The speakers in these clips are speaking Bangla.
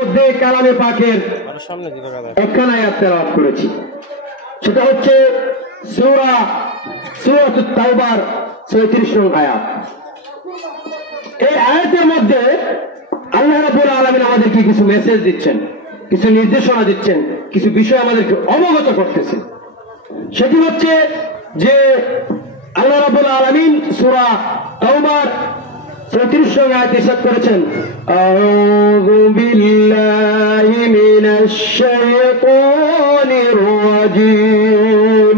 মধ্যে কালামে পাকের একখানা আয়াত তেলাওয়াত করেছি, সেটা হচ্ছে সূরাতুত তাওবার ৩৬ নং আয়াত। এই আয়াতের মধ্যে আল্লাহ রাব্বুল আলামিন আমাদেরকে কিছু মেসেজ দিচ্ছেন, কিছু নির্দেশনা দিচ্ছেন, কিছু বিষয় আমাদেরকে অবগত করতেছেন। সেটি হচ্ছে যে আল্লাহ রাব্বুল আলামিন সূরা তাওবার ৩৬ নং আয়াতে ইরশাদ করেছেন, আউযু বিল্লাহি মিনাশ শাইতানির রাজীম,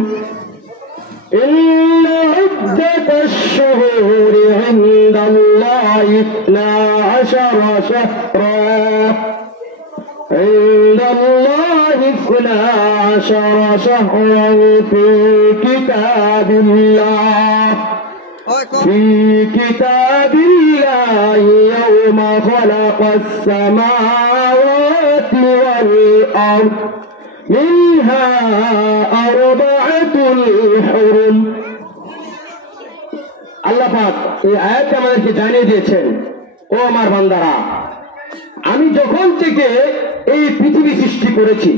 ইন্না ইদ্দাতাশ শুহুরি ইনদাল্লাহি 12 শাহরা عند الله 12 شهرا في كتاب الله يوم خلق السماوات والأرض منها 4 حرم। আল্লাহ পাক এই আয়াতটা আমাদেরকে জানিয়ে দিয়েছেন, ও আমার বান্দারা, আমি যখন থেকে এই পৃথিবী সৃষ্টি করেছি,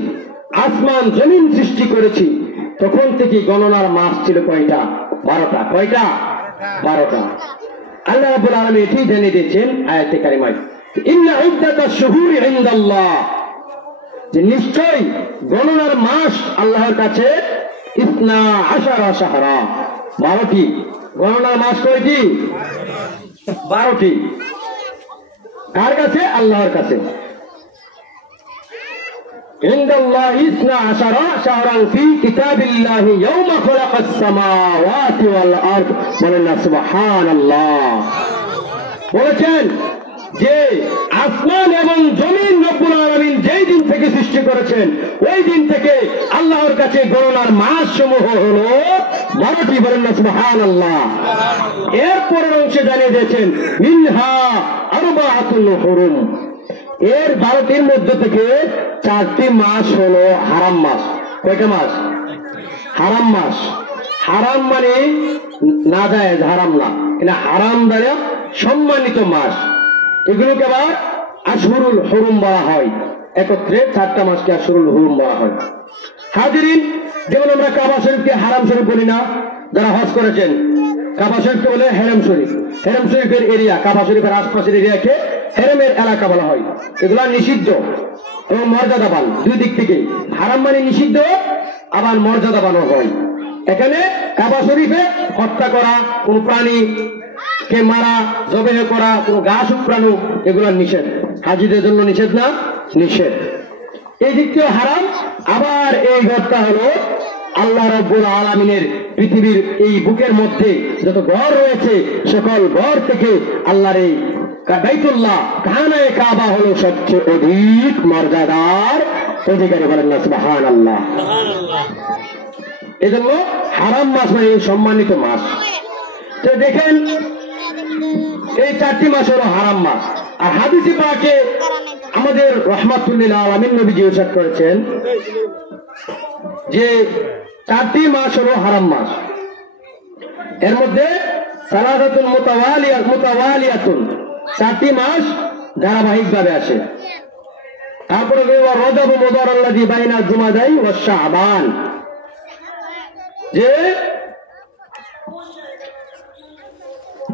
আসমান জমিন সৃষ্টি করেছি, তখন থেকে গণনার মাস ছিল কয়টা? 12টা। কয়টা? 12টা। আল্লাহ রাব্বুল আলামিন এটি জানিয়ে দিয়েছেন আয়াতে কারিমায়, ইন্না ইদ্দাতাশ শুহুরি ইনদাল্লাহ, যে নিশ্চয় গণনার মাস আল্লাহর কাছে 12 শাহরা, 12টি। গণনার মাস কয়টি? 12টি। কার কাছে? আল্লাহর কাছে। ইনদাল্লাহি 12 শাহরান ফি কিতাবিল্লাহি ইয়াওমা খালাকাস সামাওয়াতি ওয়াল আরদ। বলেন সুবহানাল্লাহ। বলেছেন যে আসমান এবং জমিন রব্বুল আলামিন যেই দিন থেকে সৃষ্টি করেছেন, ওই দিন থেকে আল্লাহর কাছে গণনার মাস সমূহ হলো 12টি। বলেন সুবহানাল্লাহ। এরপরের অংশে জানিয়ে দিয়েছেন, মিনহা আরবাআতুল হুরুম, এর 12টির মধ্যে থেকে 4টি মাস হলো হারাম মাস। কয়টা মাস? হারাম মাস। হারাম মানে নাজায়েজ, হারাম না, এটা হারাম দ্বারা সম্মানিত মাস। এগুলোকে আবার আশহুরুল হুরুম বলা হয়। একত্রে 4টা মাসকে আশহুরুল হুরুম বলা হয়। হাজিরিন, যেমন আমরা কাবা শরীফকে হারাম শরীফ বলি না, যারা হজ করেছেন কাবা শরীফকে বলে হেরেম শরীফ। হেরেম শরীফের এরিয়া, কাবা শরীফের আশপাশের এরিয়াকে হেরেমের এলাকা বলা হয়। এগুলা নিষিদ্ধ এবং মর্যাদাবান, দুই দিক থেকে। হারাম মানে নিষিদ্ধ, আবার মর্যাদাবানও হয়। এখানে কাবা শরীফে হত্যা করা, কোন প্রাণীকে মারা, জবেহ করা, কোন ঘাস উপড়ানো, এগুলো নিষেধ। হাজিদের জন্য নিষেধ না? নিষেধ। এই দিক থেকে হারাম। আবার এই ঘরটা হলো আল্লাহ রাব্বুল আলামিনের পৃথিবীর এই বুকের মধ্যে যত ঘর রয়েছে, সকল ঘর থেকে আল্লাহর এই বাইতুল্লাহ খানায়ে কাবা হলো সবচেয়ে অধিক মর্যাদার অধিকারী। বলেন না সুবহানাল্লাহ। এজন্য হারাম মাস মানে সম্মানিত মাস। তো দেখেন, এই 4টি মাস হলো হারাম মাস। আর হাদিসে পাকে আমাদের রাহমাতুল লিল আলামিন নবীজি ইরশাদ করেছেন যে 4টি মাস হলো হারাম মাস। এর মধ্যে সালাসাতুন মুতাওয়ালিয়াতুন, 4টি মাস ধারাবাহিক ভাবে আসে। তারপরে রজব মুদার আল্লাযী বাইনা জুমাদাই ওয়া শাবান, যে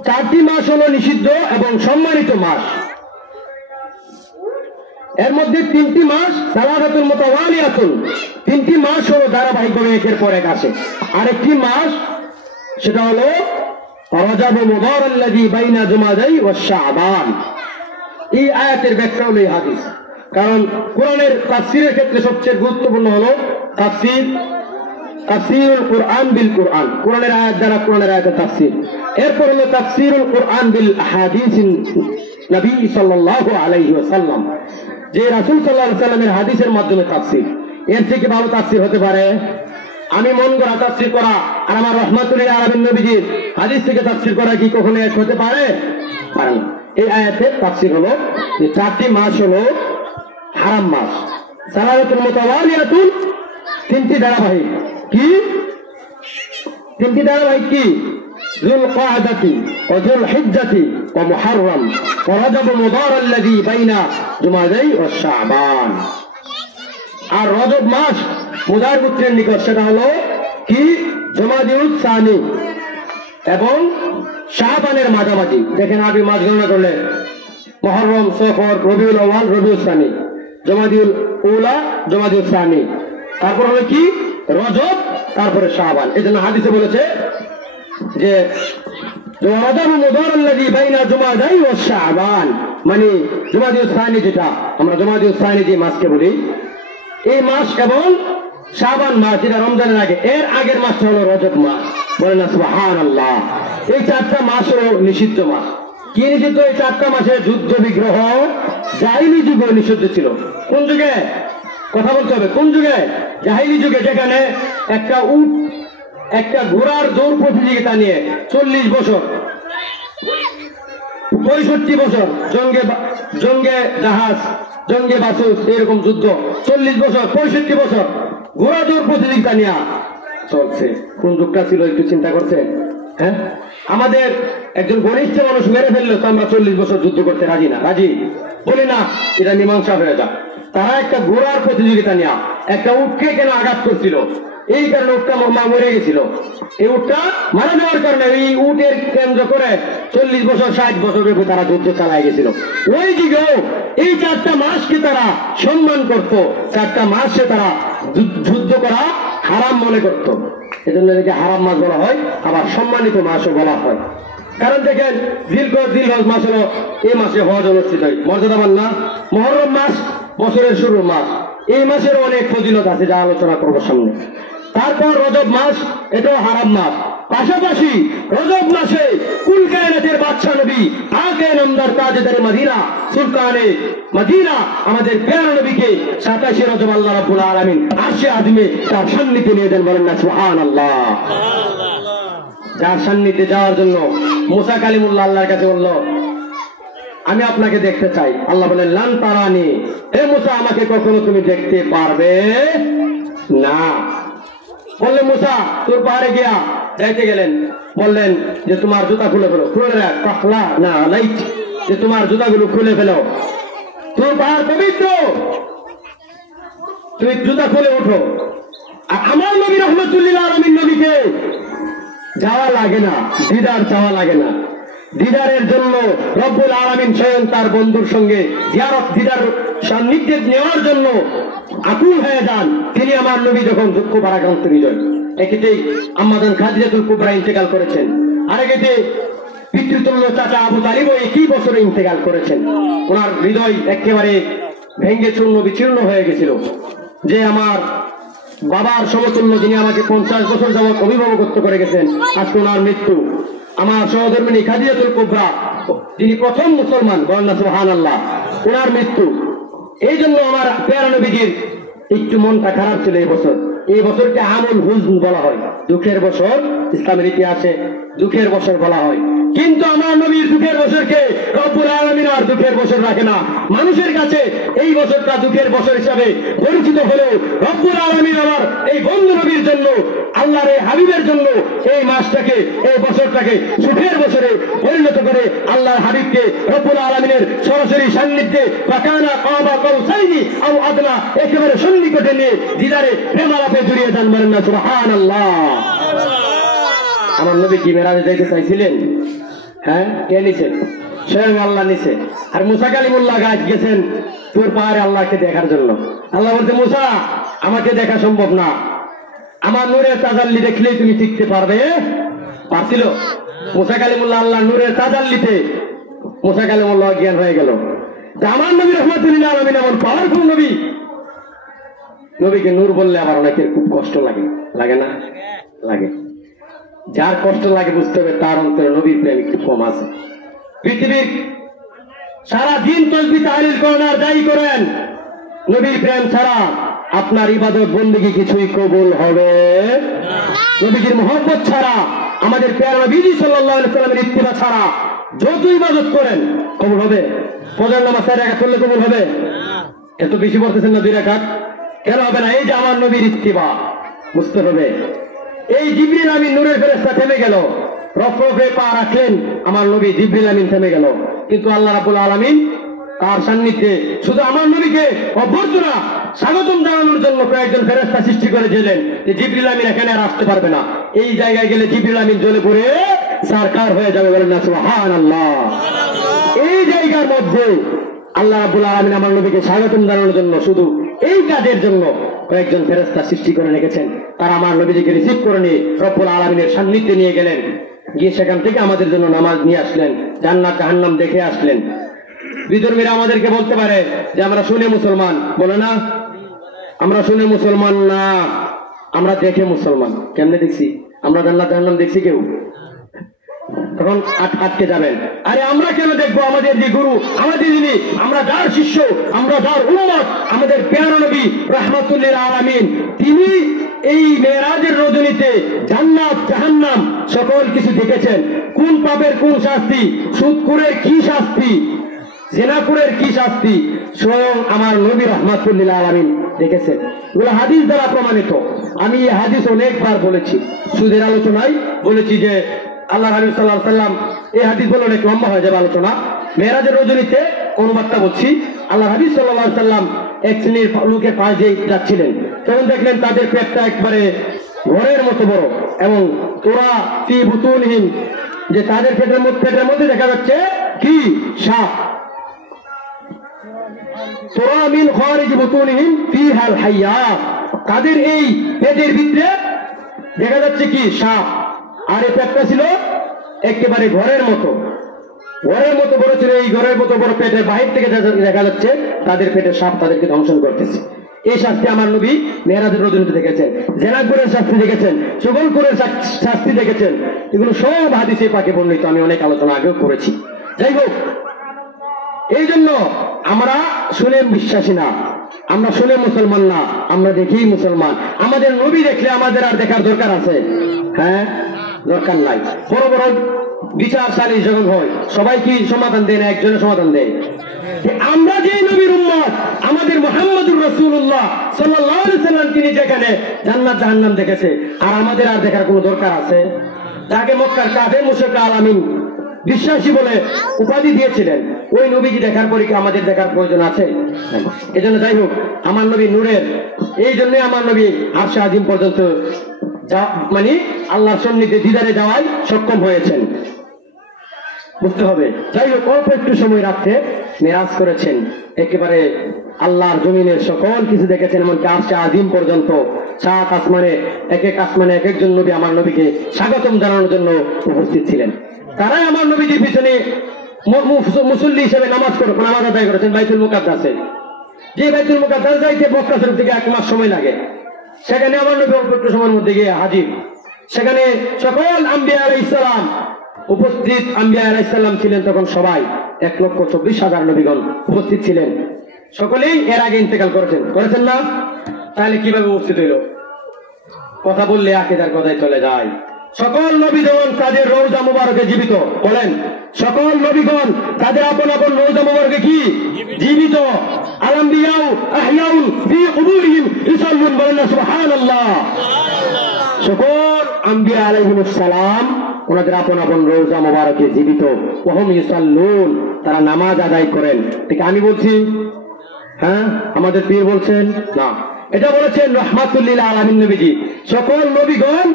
4টি মাস হলো নিষিদ্ধ এবং সম্মানিত মাস। এর মধ্যে 3টি মাস সালাসাতুল মুতাওয়ালিয়াতুন, 3টি মাস হলো ধারাবাহিকভাবে একের পর এক আসে। আরেকটি মাস সেটা হলো রজব মুদার আল্লাযী বাইনা জুমাদাই ওয়া শাবান। এই আয়াতের ব্যাখ্যা হলো এই হাদিস। কারণ কোরআনের তাফসীরের ক্ষেত্রে সবচেয়ে গুরুত্বপূর্ণ হলো তাফসীরুল কুরআন বিল কুরআন, কোরআনের আয়াত দ্বারা কোরআনের আয়াতের তাফসীর। এরপর হলো তাফসীরুল কুরআন বিল আহাদিসিন নবী সাল্লাল্লাহু আলাইহি ওয়াসাল্লাম, যে রাসূল সাল্লাল্লাহু আলাইহি ওয়াসাল্লামের হাদিসের মাধ্যমে তাফসীর। এর থেকে ভালো তাফসীর হতে পারে? আমি মন গড়া তাফসীর করা আর আমার রাহমাতুল লিল আলামিন নবীজির হাদিস থেকে তাফসীর করা কি কখনো এক হতে পারে? পারে না। এই আয়াতের তাফসীর হলো যে 4টি মাস হলো হারাম মাস। সালাসাতুল মুতাওয়ালিয়াতুন, 3টি ধারাবাহিক। কি 3টি ধারাবাহিক? কি যুল কাদাতি ওয়া যুল হিজ্জাতি ওয়া মুহররম ওয়া রজব মুদার আল্লাযী বাইনা জুমাদাই ওয়া শাবান। আর রজব মাস মুদার গোত্রের নিকট সেটা হলো কি জুমাদিউল সানি এবং শাবানের মাঝামাঝি। দেখেন আগে মাস গণনা করলে মুহররম, সফর, রবিউল আউয়াল, রবিউল সানি, জুমাদিউল উলা, জুমাদিউল সানি, তারপর হলো কি রজব, তারপরে শাবান। এজন্য হাদিসে বলেছে যে রজব মুদার আল্লাযী বাইনা জুমাদাই ওয়া শাবান, মানে জুমাদিউল সানি, যেটা আমরা জুমাদিউল সানি যে মাসকে বলি, এই মাস এবং শাবান মাস যেটা রমজানের আগে, এর আগের মাসটা হলো রজব মাস। বলেন না সুবহানাল্লাহ। এই চারটা মাস হলো নিষিদ্ধ মাস। কি নিষিদ্ধ? এই চারটা মাসে যুদ্ধ বিগ্রহ জাহিলি যুগে নিষিদ্ধ ছিল। কোন যুগে? কথা বলতে হবে, কোন যুগে? জাহিলি যুগে, যেখানে একটা উট, একটা ঘোড়ার দৌড় প্রতিযোগিতা নিয়ে 40 বছর, 65 বছর জঙ্গে জাহাজ, জঙ্গে বাসুস, এরকম যুদ্ধ 40 বছর, 65 বছর ঘোড়া দৌড় প্রতিযোগিতা নিয়ে চলছে। কোন যুগটা ছিল একটু চিন্তা করছেন? হ্যাঁ, আমাদের একজন ঘনিষ্ঠ মানুষ মেরে ফেললো তো আমরা 40 বছর যুদ্ধ করতে রাজি না, রাজি বলি না, এটা মীমাংসা হয়ে যায়। তারা একটা ঘোড়ার প্রতিযোগিতা নিয়ে একটা উটকে কেন আঘাত করছিল, এই কারণে উটটা মরে গেছিল। এই উটটা মারা যাওয়ার কারণে এই উটের কেন্দ্র করে 40 বছর 60 বছর ব্যাপী তারা যুদ্ধ চালায় গেছিল। ওই দিকেও এই চারটা মাসকে তারা সম্মান করত, চারটা মাসে তারা যুদ্ধ করা হারাম মনে করত। এজন্য এটাকে হারাম মাস বলা হয়, আবার সম্মানিত মাসও বলা হয়। কারণ দেখেন জিলহজ মাস হলো এই মাসে হজ অনুষ্ঠিত হয়, মর্যাদাবান না? মুহররম মাস বছরের শুরুর মাস, এই মাসের অনেক ফজিলত আছে যা আলোচনা করবো সামনে। তারপর রজব মাস, এটাও হারাম মাস। পাশাপাশি রজব মাসে কুল কায়নাতের বাদশা নবী আগে নামদার তাজদার মদিনা সুলতানে মদিনা আমাদের প্যারা নবীকে 27 রজব আল্লাহ রাব্বুল আলামিন আরশে আযমে তার সান্নিধ্যে নিয়ে যান। বলেন না সুবহানাল্লাহ। যার সান্নিধ্যে যাওয়ার জন্য মুসা কালিমুল্লাহ আল্লাহর কাছে বলল, আমি আপনাকে দেখতে চাই। আল্লাহ বলেন, লান তারানি, হে মুসা আমাকে কখনো তুমি দেখতে পারবে না। বললেন মুসা, তোর পাহাড়ে গিয়া যাইতে গেলেন, বললেন যে তোমার জুতা খুলে ফেলো, খুলে রাখ, পাখলা না লাইট, যে তোমার জুতাগুলো খুলে ফেলো, তোর পাহাড় পবিত্র, তুমি জুতা খুলে ওঠো। আর আমার নবী রাহমাতুল্লিল আলামিন নবীকে যাওয়া লাগে না, দিদার চাওয়া লাগে না। দিদারের জন্য রব্বুল আলামিন স্বয়ং তার বন্ধুর সঙ্গে জিয়ারত দিদার সান্নিধ্যে নেওয়ার জন্য আকুল হয়ে যান। তিনি আমার নবী যখন দুঃখ ভারাক্রান্ত হৃদয়, একেতেই আম্মাজান খাদিজাতুল কুবরা ইন্তেকাল করেছেন, আরেকেতে পিতৃতুল্য চাচা আবু তালিবও একই বছরে ইন্তেকাল করেছেন। ওনার হৃদয় একেবারে ভেঙ্গে চূর্ণ বিচূর্ণ হয়ে গেছিল যে আমার বাবার সমতুল্য, যিনি আমাকে 50 বছর যাবৎ অভিভাবকত্ব করে গেছেন, আজকে ওনার মৃত্যু। আমার সহধর্মিনী খাদিজাতুল কুবরা, যিনি প্রথম মুসলমান, বলেন না সুবহানাল্লাহ, ওনার মৃত্যু। এই জন্য আমার প্যারা নবীজির একটু মনটা খারাপ ছিল এই বছর। এই বছরকে আমুল হুজন বলা হয়, দুঃখের বছর। ইসলামের ইতিহাসে দুঃখের বছর বলা হয়, কিন্তু আমার নবীর দুঃখের বছরকে রব্বুল আলামিন আর দুঃখের বছর রাখে না। মানুষের কাছে এই বছরটা দুঃখের বছর হিসাবে পরিচিত হলেও রব্বুল আলামিন আমার এই বন্ধু নবীর জন্য, আল্লাহর এই হাবিবের জন্য এই মাসটাকে, এই বছরটাকে সুখের বছরে পরিণত করে আল্লাহর হাবিবকে রব্বুল আলামিনের সরাসরি সান্নিধ্যে বাকানা কাবা কাউসাইনি আও আদনা একেবারে সন্নিকটে নিয়ে দিদারে প্রেমালাপে জড়িয়ে যান। বলেন না সুবহানাল্লাহ। আমার নবী কি মেরাজে যাইতে চাইছিলেন? হ্যাঁ, কে নিছেন? স্বয়ং আল্লাহ নিছে। আর মুসা কালিমুল্লাহ গাছ গেছেন তোর পাহাড়ে আল্লাহকে দেখার জন্য। আল্লাহ বলতে, মুসা আমাকে দেখা সম্ভব না, আমার নূরের তাজাল্লি দেখলেই তুমি টিকতে পারবে। পারছিল? মুসা কালিমুল্লাহ আল্লাহ নূরের তাজাল্লিতে মুসা কালিমুল্লাহ জ্ঞান হয়ে গেল যে আমার নবী রাহমাতুল্লিল আলামিন এমন পাওয়ারফুল নবী। নবীকে নূর বললে আবার অনেকের খুব কষ্ট লাগে, লাগে না? লাগে। যার কষ্ট লাগে বুঝতে হবে তার অন্তরে নবীর প্রেম একটু কম আছে। পৃথিবীর সারা দিন তসবিহ তাহলিল করেন আর যাই করেন, নবীর প্রেম ছাড়া আপনার ইবাদত বন্দেগী কিছুই কবুল হবে না। নবীজির মহব্বত ছাড়া, আমাদের প্যারা নবীজি সাল্লাল্লাহু আলাইহি ওয়াসাল্লামের ইত্তিবা ছাড়া যত ইবাদত করেন কবুল হবে? ফজর নামাজ 4 রাকাত করলে কবুল হবে? এত বেশি পড়তেছেন না 2 রাকাত, কেন হবে না? এই যে আমার নবীর ইত্তিবা বুঝতে হবে। এই জিবরিল আমিন নূরের ফেরেশতা থেমে গেল, রফরফে পা রাখলেন, আমার নবী জিবরিল আমিন থেমে গেল। কিন্তু আল্লাহ রাব্বুল আলামিন তার সান্নিধ্যে শুধু আমার নবীকে অভ্যর্থনা স্বাগতম জানানোর জন্য কয়েকজন ফেরেশতা সৃষ্টি করেছিলেন যে জিবরিল আমিন এখানে আর আসতে পারবে না, এই জায়গায় গেলে জিবরিল আমিন জ্বলে পড়ে সারকার হয়ে যাবে। বলেন না সুবহানাল্লাহ। এই জায়গার মধ্যে আল্লাহ রাব্বুল আলামিন আমার নবীকে স্বাগতম জানানোর জন্য শুধু এই কাজের জন্য কয়েকজন ফেরেশতা সৃষ্টি করে রেখেছেন। তারা আমার নবীজিকে রিসিভ করে নিয়ে রব্বুল আলামিনের সান্নিধ্যে নিয়ে গেলেন, গিয়ে সেখান থেকে আমাদের জন্য নামাজ নিয়ে আসলেন, জান্নাত জাহান্নাম দেখে আসলেন। বিধর্মীরা আমাদেরকে বলতে পারে যে আমরা শুনে মুসলমান, বলে না আমরা শুনে মুসলমান না, আমরা দেখে মুসলমান। কেমনে দেখছি? আমরা জান্নাত জাহান্নাম দেখছি কেউ? তখন আটকে যাবেন। আরে আমরা কেন দেখবো? আমাদের যে গুরু, আমাদের যিনি, আমরা যার শিষ্য, আমরা যার উম্মত, আমাদের প্যারা নবী রাহমাতুল লিল আলামিন, তিনি এই মেরাজের রজনীতে জান্নাত জাহান্নাম সকল কিছু দেখেছেন। কোন পাপের কোন শাস্তি, সুদখোরের কি শাস্তি, জেনাখোরের কি শাস্তি, স্বয়ং আমার নবী রাহমাতুল লিল আলামিন দেখেছেন। এগুলো হাদিস দ্বারা প্রমাণিত। আমি এই হাদিস অনেকবার বলেছি, সুদের আলোচনায় বলেছি যে আল্লাহ হাবিব সাল্লাল্লাহু আলাইহি ওয়াসাল্লাম, এই হাদিস বলে অনেক লম্বা হয়ে যাবে আলোচনা। মেরাজের রজনীতে অনুবাদটা বলছি, আল্লাহ হাবিব সাল্লাল্লাহু আলাইহি ওয়াসাল্লাম এক শ্রেণীর লোকের পাশ দিয়ে যাচ্ছিলেন, তখন দেখলেন তাদের পেটটা একবারে ঘরের মতো বড়, এবং তোরা ফি বুতুনহিম, যে তাদের পেটের মধ্যে দেখা যাচ্ছে কি? সাপ। তোরা মিন খারিজ বুতুনহিম ফিহাল হাইয়াত, তাদের এই পেটের ভিতরে দেখা যাচ্ছে কি? সাপ। আর এই পেটটা ছিল একেবারে ঘরের মতো বড় ছিল। এই ঘরের মতো বড় পেটের বাহির থেকে দেখা যাচ্ছে তাদের পেটের সাপ তাদেরকে ধ্বংসন করতেছে। এই শাস্তি আমার নবী মেরাজের রজনীতে দেখেছেন, জেনাখোরের শাস্তি দেখেছেন, চুগলখোরের শাস্তি দেখেছেন। এগুলো সব হাদিসে পাকে বর্ণিত, আমি অনেক আলোচনা আগেও করেছি। যাই হোক, এই জন্য আমরা শুনে বিশ্বাসী না, আমরা শুনে মুসলমান না, আমরা দেখেই মুসলমান। আমাদের নবী দেখলে আমাদের আর দেখার দরকার আছে? হ্যাঁ, দরকার নাই। বড় বড় বিচার সালিশ যখন হয়, সবাই কি সমাধান দেয় না? একজনের সমাধান দেয়। আমরা যে নবীর উম্মত, আমাদের মুহাম্মদুর রাসূলুল্লাহ সাল্লাল্লাহু আলাইহি সাল্লাম, তিনি যেখানে জান্নাত জাহান্নাম দেখেছে, আর আমাদের আর দেখার কোনো দরকার আছে? তাকে মক্কার কাফের মুশরিক আলামিন বিশ্বাসী বলে উপাধি দিয়েছিলেন, ওই নবীজি দেখার পরে কি আমাদের দেখার প্রয়োজন আছে? এজন্য যাই হোক, আমার নবী নূরের, এই জন্য আমার নবী আরশে আজিম পর্যন্ত মানে আল্লাহর সান্নিধ্যে দিদারে যাওয়ায় সক্ষম হয়েছেন, বুঝতে হবে। যাই হোক, অল্প একটু সময় রাখতে মেরাজ করেছেন, একেবারে আল্লাহর জমিনের সকল কিছু দেখেছেন, এমনকি আরশে আজিম পর্যন্ত। সাত আসমানে এক এক আসমানে এক একজন নবী আমার নবীকে স্বাগতম জানানোর জন্য উপস্থিত ছিলেন। তারাই আমার নবীজির পিছনে মুসল্লি হিসেবে নামাজ আদায় করেছেন বাইতুল মুকাদ্দাসে। যে বাইতুল মুকাদ্দাস যাইতে মক্কা শরীফ থেকে 1 মাস সময় লাগে, সেখানে আমার নবী অল্প একটু সময়ের মধ্যে গিয়ে হাজির। সেখানে সকল আম্বিয়া আলাইহিস সালাম উপস্থিত। আম্বিয়া আলাইহিস সালাম ছিলেন তখন সবাই 1,24,000 নবীগণ উপস্থিত ছিলেন। সকলেই এর আগে ইন্তেকাল করেছেন না? তাহলে কিভাবে উপস্থিত হইল? কথা বললে আকীদার কথায় চলে যায়। সকল নবীগণ তাদের রওজা মুবারকে জীবিত। বলেন, সকল নবীগণ তাদের আপন আপন রওজা মুবারকে কি? জীবিত। আল-আম্বিয়াউ আহইয়াউন ফি কুবুরিহিম ইউসাল্লুন। বলেন না সুবহানাল্লাহ। সকল আম্বিয়া আলাইহিমুস সালাম ওনাদের আপন আপন রওজা মুবারকে জীবিত। ওয়াহুম ইউসাল্লুন, তারা নামাজ আদায় করেন। ঠিক আমি বলছি? হ্যাঁ, আমাদের পীর বলছেন না, এটা বলেছেন রাহমাতুল লিল আলামিন নবীজি। সকল নবীগণ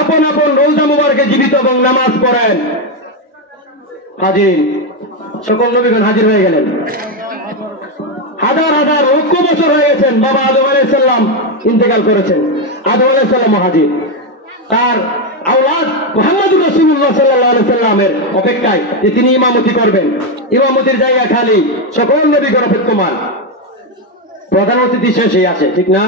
আপন আপন রওজা মুবারকে জীবিত এবং নামাজ পড়েন। হাজির, সকল নবীগণ হাজির হয়ে গেলেন। হাজার হাজার লক্ষ বছর হয়ে গেছেন। বাবা আদম আলাইহিস সালাম ইন্তেকাল করেছেন, আদম আলাইহিস সালাম হাজির। তার আওলাদ মুহাম্মদুর রাসূলুল্লাহ সাল্লাল্লাহু আলাইহি সাল্লামের অপেক্ষায় যে তিনি ইমামতি করবেন, ইমামতির জায়গা খালি, সকল নবীগণ অপেক্ষমান। প্রধান অতিথি শেষে আসে, ঠিক না?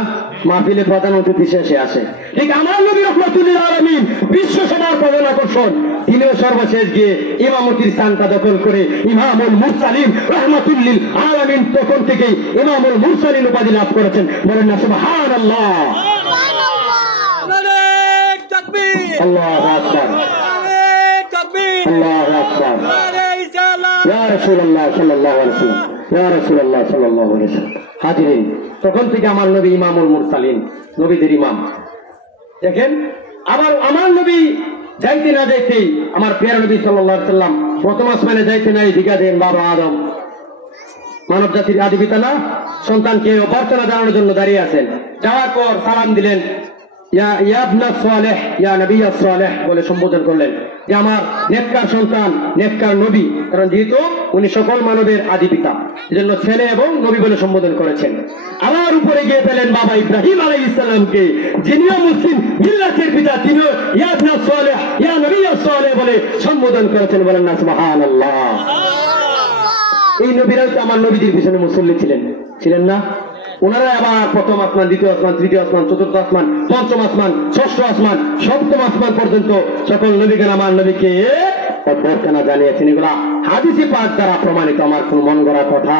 মাহফিলে প্রধান অতিথি শেষে আসে। ঠিক আমার নবী রাহমাতুল লিল আলামিন, বিশ্ব সবার প্রধান আকর্ষণ, তিনিও সর্বশেষ গিয়ে ইমামতির স্থানটা দখল করে ইমামুল মুরসালিন রাহমাতুল লিল আলামিন তখন থেকেই ইমামুল মুরসালিন উপাধি লাভ করেছেন। বলেন না সুবহানাল্লাহ। আল্লাহু আকবার, আল্লাহু আকবার। ইয়া রাসূলুল্লাহ সাল্লাল্লাহু আলাইহি ওয়াসাল্লাম, ইয়া রাসূলুল্লাহ সাল্লাল্লাহু আলাইহি ওয়াসাল্লাম। হাজিরিন, তখন থেকে আমার নবী ইমামুল মুরসালিন, নবীদের ইমাম। দেখেন, আবার আমার নবী যাইতে না যাইতেই আমার প্রিয় নবী সাল্লাল্লাহু আলাইহি সাল্লাম প্রথম আসমানে যাইতে নাই দিঘা দেন বাবা আদম, মানব জাতির আদি পিতা না, সন্তানকে অভ্যর্থনা জানানোর জন্য দাঁড়িয়ে আছেন। যাওয়ার পর সালাম দিলেন, ইয়া ইবনা সালেহ, ইয়া নবী সালেহ বলে সম্বোধন করলেন যে আমার নেককার সন্তান, নেককার নবী, কারণ যেহেতু উনি সকল মানবের আদি পিতা, এজন্য ছেলে এবং নবী বলে সম্বোধন করেছেন। আবার উপরে গিয়ে পেলেন বাবা ইব্রাহিম আলাইহিস সালামকে, যিনিও মুসলিম মিল্লাতের পিতা, তিনিও ইয়া ইবনা সালেহ, ইয়া নবী সালেহ বলে সম্বোধন করেছেন। বলেন না সুবহানাল্লাহ। এই নবীরাও তো আমার নবীদের পিছনে মুসল্লি ছিলেন না? ওনারা আবার প্রথম আসমান, দ্বিতীয় আসমান, তৃতীয় আসমান, চতুর্থ আসমান, পঞ্চম আসমান, ষষ্ঠ আসমান, সপ্তম আসমান পর্যন্ত সকল নবীগণ আমার নবীকে অভ্যর্থনা জানিয়েছেন। এগুলা হাদিসে পাক দ্বারা প্রমাণিত, আমার কোন মন গড়া কথা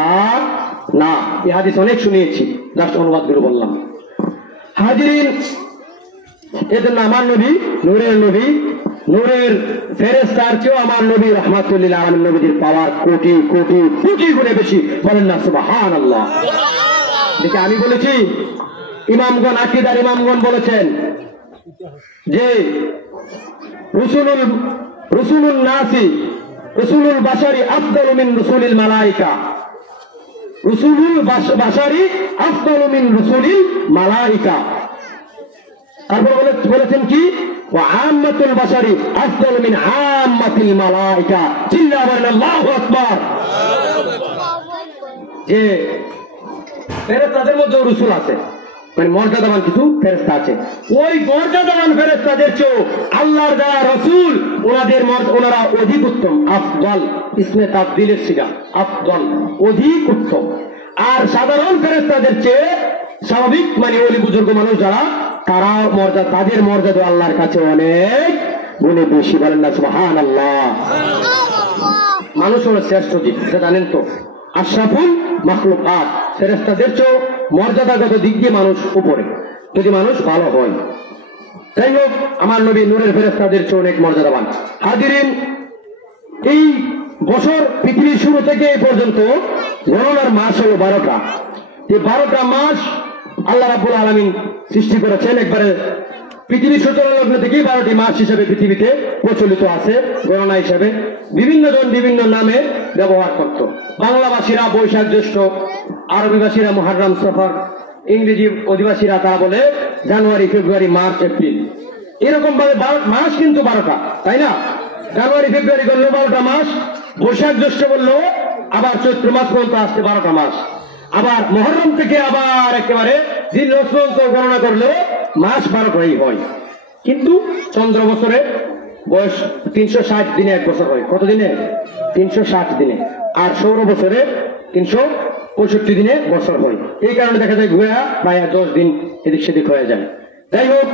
না। এই হাদিস অনেক শুনিয়েছি, জাস্ট অনুবাদগুলো বললাম। হাজিরিন, এজন্য আমার নবী নূরের ফেরেশতার চেয়েও আমার নবী রাহমাতুল লিল আলামিন নবীদের পাওয়ার কোটি কোটি কোটি গুণে বেশি। বলেন না সুবহানাল্লাহ। দেখে আমি বলেছি, ইমামগণ, আকীদার ইমামগণ বলেছেন যে রসুলুল নাসি রসুলুল বাশারি আফদালু মিন রসুলিল মালাইকা। রসুলুল বাশারি আফদালু মিন রসুলিল মালাইকা। তারপর বলেছেন কি, ওয়া আম্মাতুল বাশারি আফদালু মিন আম্মাতিল মালাইকা। চিল্লা বলেন আল্লাহু আকবার। যে ফেরেশতাদের মধ্যে রসুল আছে, মানে মর্যাদাবান কিছু ফেরেশতা আছে। ওই মর্যাদাবান ফেরেশতাদের চেয়েও আল্লাহর যারা রসুল, ওনারা অধিক উত্তম। আফদল ইসমে তাফদীলের সিগা, আফদল অধিক উত্তম। আর সাধারণ ফেরেশতাদের চেয়ে স্বাভাবিক মানে ওলি বুজুর্গ মানুষ যারা, তাদের মর্যাদা আল্লাহর কাছে অনেক গুণে বেশি। বলেন না সুবহানাল্লাহ। মানুষ হলো শ্রেষ্ঠ জীব, সেটা জানেন তো। আশরাফুল মাখলুকাত, ফেরেশতাদের চেয়ে মর্যাদাগত দিক দিয়ে মানুষ উপরে, যদি মানুষ ভালো হয়। যাই হোক, আমার নবী নূরের ফেরেশতাদের চেয়ে অনেক মর্যাদাবান। হাজিরিন, এই বছর পৃথিবীর শুরু থেকে এই পর্যন্ত গণনার মাস হলো 12টা। এই 12টা মাস আল্লাহ রাব্বুল আলামিন সৃষ্টি করেছেন। একবারে পৃথিবীর সূচনা লগ্ন থেকেই 12টি মাস হিসেবে পৃথিবীতে প্রচলিত আছে গণনা হিসেবে। বিভিন্ন জন বিভিন্ন নামে ব্যবহার করত। বাংলাভাষীরা বৈশাখ জ্যৈষ্ঠ, আরবিভাষীরা মুহররম সফর, ইংরেজি অধিবাসীরা তারা বলে জানুয়ারি ফেব্রুয়ারি মার্চ এপ্রিল। এরকম ভাবে মাস কিন্তু 12টা, তাই না? জানুয়ারি ফেব্রুয়ারি করলেও 12টা মাস, বৈশাখ জ্যৈষ্ঠ বললেও আবার চৈত্র মাস পর্যন্ত আসছে 12টা মাস। আবার মুহররম থেকে আবার একেবারে জিলহজ পর্যন্ত গণনা করলেও মাস 12টাই হয়। কিন্তু চন্দ্র বছরে বয়স 360 দিনে এক বছর হয়। কত দিনে? 360 দিনে। আর সৌর বছরে 365 দিনে বছর হয়। এই কারণে দেখা যায় ঘুরে প্রায় 10 দিন এদিক সেদিক হয়ে যায়। যাই হোক,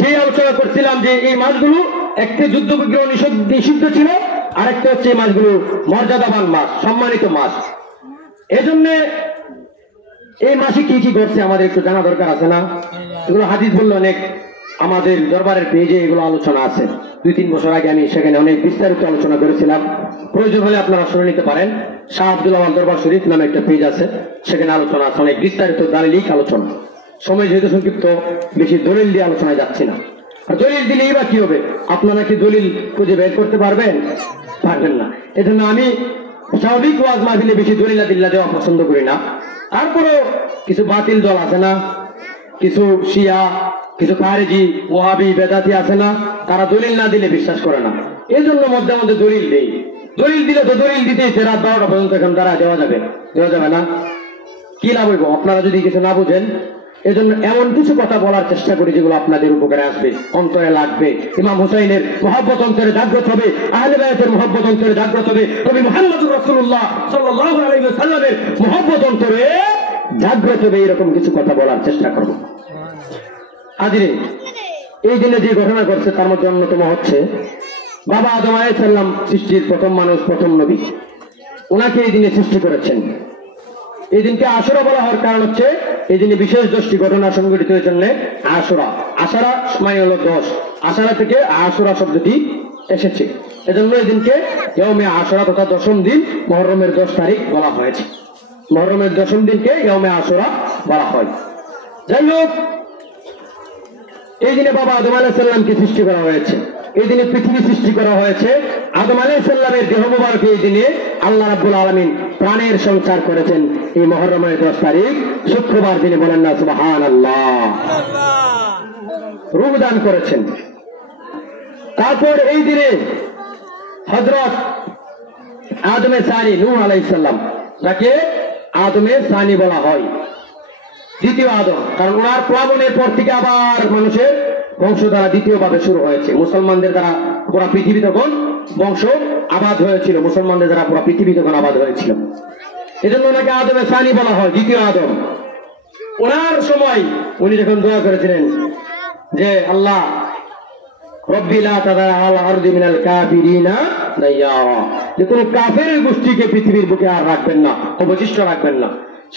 যে আলোচনা করছিলাম যে এই মাসগুলো, একটি যুদ্ধ বিগ্রহ নিষিদ্ধ ছিল, আরেকটা হচ্ছে এই মাসগুলো মর্যাদাবান মাস, সম্মানিত মাস। এজন্য এই মাসে কি কি ঘটছে আমাদের একটু জানা দরকার আছে না? এগুলো হাদিস বললো অনেক, আমাদের দরবারের পেজে এগুলো আলোচনা আছে। 2-3 বছর আগে আমি সেখানে অনেক বিস্তারিত আলোচনা করেছিলাম। প্রয়োজন হলে আপনারা শুনে নিতে পারেন। শাহ আব্দুল আওয়াল দরবার শরীফ নামে একটা পেজ আছে, সেখানে আলোচনা আছে, অনেক বিস্তারিত দালিলিক আলোচনা। সময় যেহেতু সংক্ষিপ্ত, বেশি দলিল দিয়ে আলোচনায় যাচ্ছি না। আর দলিল দিলেই বা কি হবে? আপনারা কি দলিল খুঁজে বের করতে পারবেন? পারবেন না। এজন্য আমি স্বাভাবিক ওয়াজ মাহফিলে বেশি দলিল দিল্লা দেওয়া পছন্দ করি না। তারপরেও কিছু বাতিল দল আছে না, কিছু শিয়া, কিছু খারেজি, ওয়াহাবি, বেদাতি আছে না, তারা দলিল না দিলে বিশ্বাস করে না। এই জন্য মধ্যে মধ্যে দলিল দেই। দলিল দিলে তো দলিল দিতেই রাত 12টা পর্যন্ত এখন তারা দেওয়া যাবে না। কি লাভ হইব আপনারা যদি কিছু না বুঝেন? এজন্য এমন কিছু কথা বলার চেষ্টা করি যেগুলো আপনাদের উপকারে আসবে, অন্তরে লাগবে। ইমাম হুসাইনের মহব্বত অন্তরে জাগ্রত হবে, আহলে বায়তের মহব্বত অন্তরে জাগ্রত হবে, নবী মুহাম্মদুর রাসূলুল্লাহ সাল্লাল্লাহু আলাইহি ওয়াসাল্লামের মহব্বত অন্তরে জাগ্রত হবে। এরকম কিছু কথা বলার চেষ্টা করব। হাজিরিন, এই দিনে যে ঘটনা ঘটছে তার মধ্যে অন্যতম হচ্ছে বাবা আদম আলাইহিস সালাম সৃষ্টির প্রথম মানুষ, প্রথম নবী, ওনাকে এই দিনে সৃষ্টি করেছেন। এই দিনকে আশুরা বলা হওয়ার কারণ হচ্ছে এই দিনে বিশেষ 10টি ঘটনা সংঘটিত এর জন্য আশুরা। আশারা মানে হলো 10, আশারা থেকে আশুরা শব্দটি এসেছে। এজন্য এই দিনকে ইয়মে আশুরা তথা 10ম দিন, মুহররমের 10 তারিখ বলা হয়েছে। মুহররমের 10ম দিনকে ইয়মে আশুরা বলা হয়। যাই হোক, এই দিনে বাবা আদম আলাইহিস সালামকে সৃষ্টি করা হয়েছে, এই দিনে পৃথিবী সৃষ্টি করা হয়েছে। আদম আলাইহিস সালামের দেহ মোবারক এই দিনে আল্লাহ রাব্বুল আলামিন প্রাণের সঞ্চার করেছেন এই মুহররমের 10 তারিখ শুক্রবার দিনে। বলেন না সুবহানাল্লাহ। রূহ দান করেছেন। তারপর এই দিনে হযরত আদমে সানি নূহ আলাইহিস সালাম, যাকে আদমে সানি বলা হয়, দ্বিতীয় আদম, কারণ ওনার প্লাবনের পর থেকে আবার মানুষের বংশধারা দ্বিতীয়ভাবে শুরু হয়েছে। মুসলমানদের দ্বারা পুরা পৃথিবী তখন বংশ আবাদ হয়েছিল, মুসলমানদের দ্বারা পুরা পৃথিবী তখন আবাদ হয়েছিল, এজন্য ওনাকে আদমে সানি বলা হয়, দ্বিতীয় আদম। ওনার সময় উনি যখন দোয়া করেছিলেন যে আল্লাহ রব্বি লা তাযার আলা আরদি মিনাল কাফিরিনা দাইয়ারা, যে কোন কাফের গোষ্ঠীকে পৃথিবীর বুকে আর রাখবেন না, অবশিষ্ট রাখবেন না।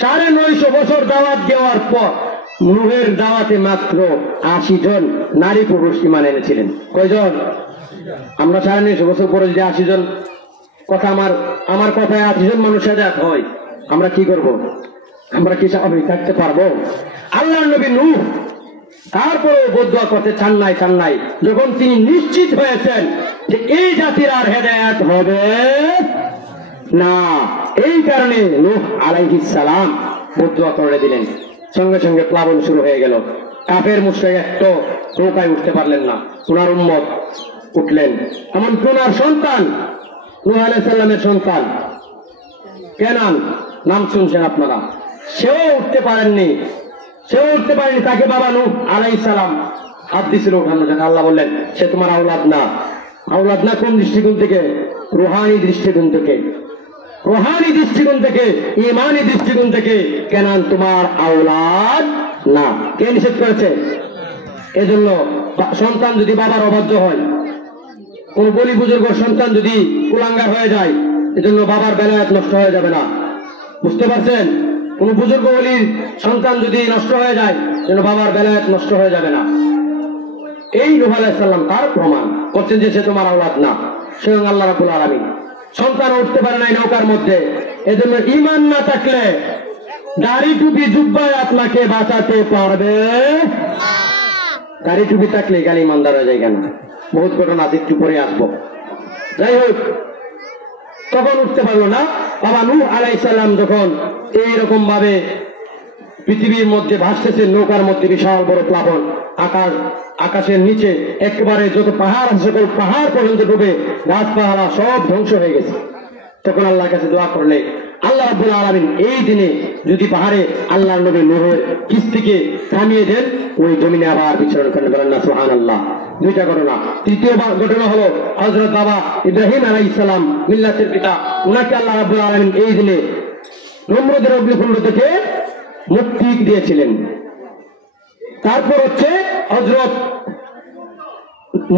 950 বছর দাওয়াত দেওয়ার পর নূহের দাওয়াতে মাত্র 80 জন নারী পুরুষ ঈমান এনেছিলেন। কয়জন? আমরা 950 বছর পরে যদি 80 জন কথা আমার কথায় 80 জন মানুষ হেদায়েত হয়, আমরা কি করব? আমরা কি স্বাভাবিক থাকতে পারবো? আল্লাহর নবী নূহ তারপরে বদুয়া করতে চান নাই, যখন তিনি নিশ্চিত হয়েছেন যে এই জাতির আর হেদায়েত হবে না, এই কারণে নূহ আলাইহিস সালাম বদুয়া করে দিলেন। সঙ্গে সঙ্গে প্লাবন শুরু হয়ে গেল। কাফের মুশরিক একটু নৌকায় উঠতে পারলেন না, ওনার উম্মত উঠলেন। এমনকি ওনার সন্তান নূহ আলাইহিস সালামের সন্তান কেনান, নাম শুনছেন আপনারা, সেও উঠতে পারেননি। তাকে বাবা নূহ আলাইহিস সালাম হাত দিছিল ওঠানোর জন্য। আল্লাহ বললেন সে তোমার আওলাদ না। আওলাদ না কোন দৃষ্টিকোণ থেকে? রুহানি দৃষ্টিকোণ থেকে, রুহানি দৃষ্টিকোণ থেকে, ঈমানি দৃষ্টিকোণ থেকে কেনান তোমার আওলাদ না। কে নিষেধ করেছে? এজন্য সন্তান যদি বাবার অবাধ্য হয়, কোন বলি বুজুর্গ সন্তান যদি কুলাঙ্গার হয়ে যায়, এজন্য বাবার বেলায়াত নষ্ট হয়ে যাবে না। বুঝতে পারছেন? কোন বুজুর্গ বলির সন্তান যদি নষ্ট হয়ে যায়, যেন বাবার বেলায়াত নষ্ট হয়ে যাবে না। এই নূহ আলাইহিস সালাম তার প্রমাণ করছেন যে সে তোমার আওলাদ না। স্বয়ং আল্লাহ রাব্বুল আলামিন সন্তান উঠতে পারে নাই নৌকার মধ্যে, এজন্য ঈমান না থাকলে দাড়ি টুপি জুব্বায় আপনাকে বাঁচাতে পারবে। দাড়ি টুপি থাকলে গালি ইমানদার হয়ে যায় কেন? বহুত ঘটনা আছে, একটু পরে আসবো। যাই হোক, তখন উঠতে পারলো না। বাবা নূহ আলাইহিস সালাম যখন এইরকম ভাবে পৃথিবীর মধ্যে ভাসতেছে, নৌকার মধ্যে বিশাল বড় প্লাবন, আকাশের নিচে একেবারে যত পাহাড় আছে সকল পাহাড় পর্যন্ত ডুবে গাছপালা সব ধ্বংস হয়ে গেছে। তখন আল্লাহর কাছে দোয়া করলে আল্লাহ রাব্বুল আলামিন এই দিনে যদি পাহাড়ে আল্লাহর নবী নূহের কিস্তিকে থামিয়ে দেন, ওই জমিনে আবার বিচরণ করেন। বলেন না সুবহানাল্লাহ। দুইটা ঘটনা। তৃতীয় ঘটনা হলো হযরত বাবা ইব্রাহিম আলাইহিস সালাম, মিল্লাতের পিতা, উনাকে আল্লাহ রাব্বুল আলামিন এই দিনে নমরুদের অগ্নিকুণ্ড থেকে মুক্তি দিয়েছিলেন। তারপর হচ্ছে হযরত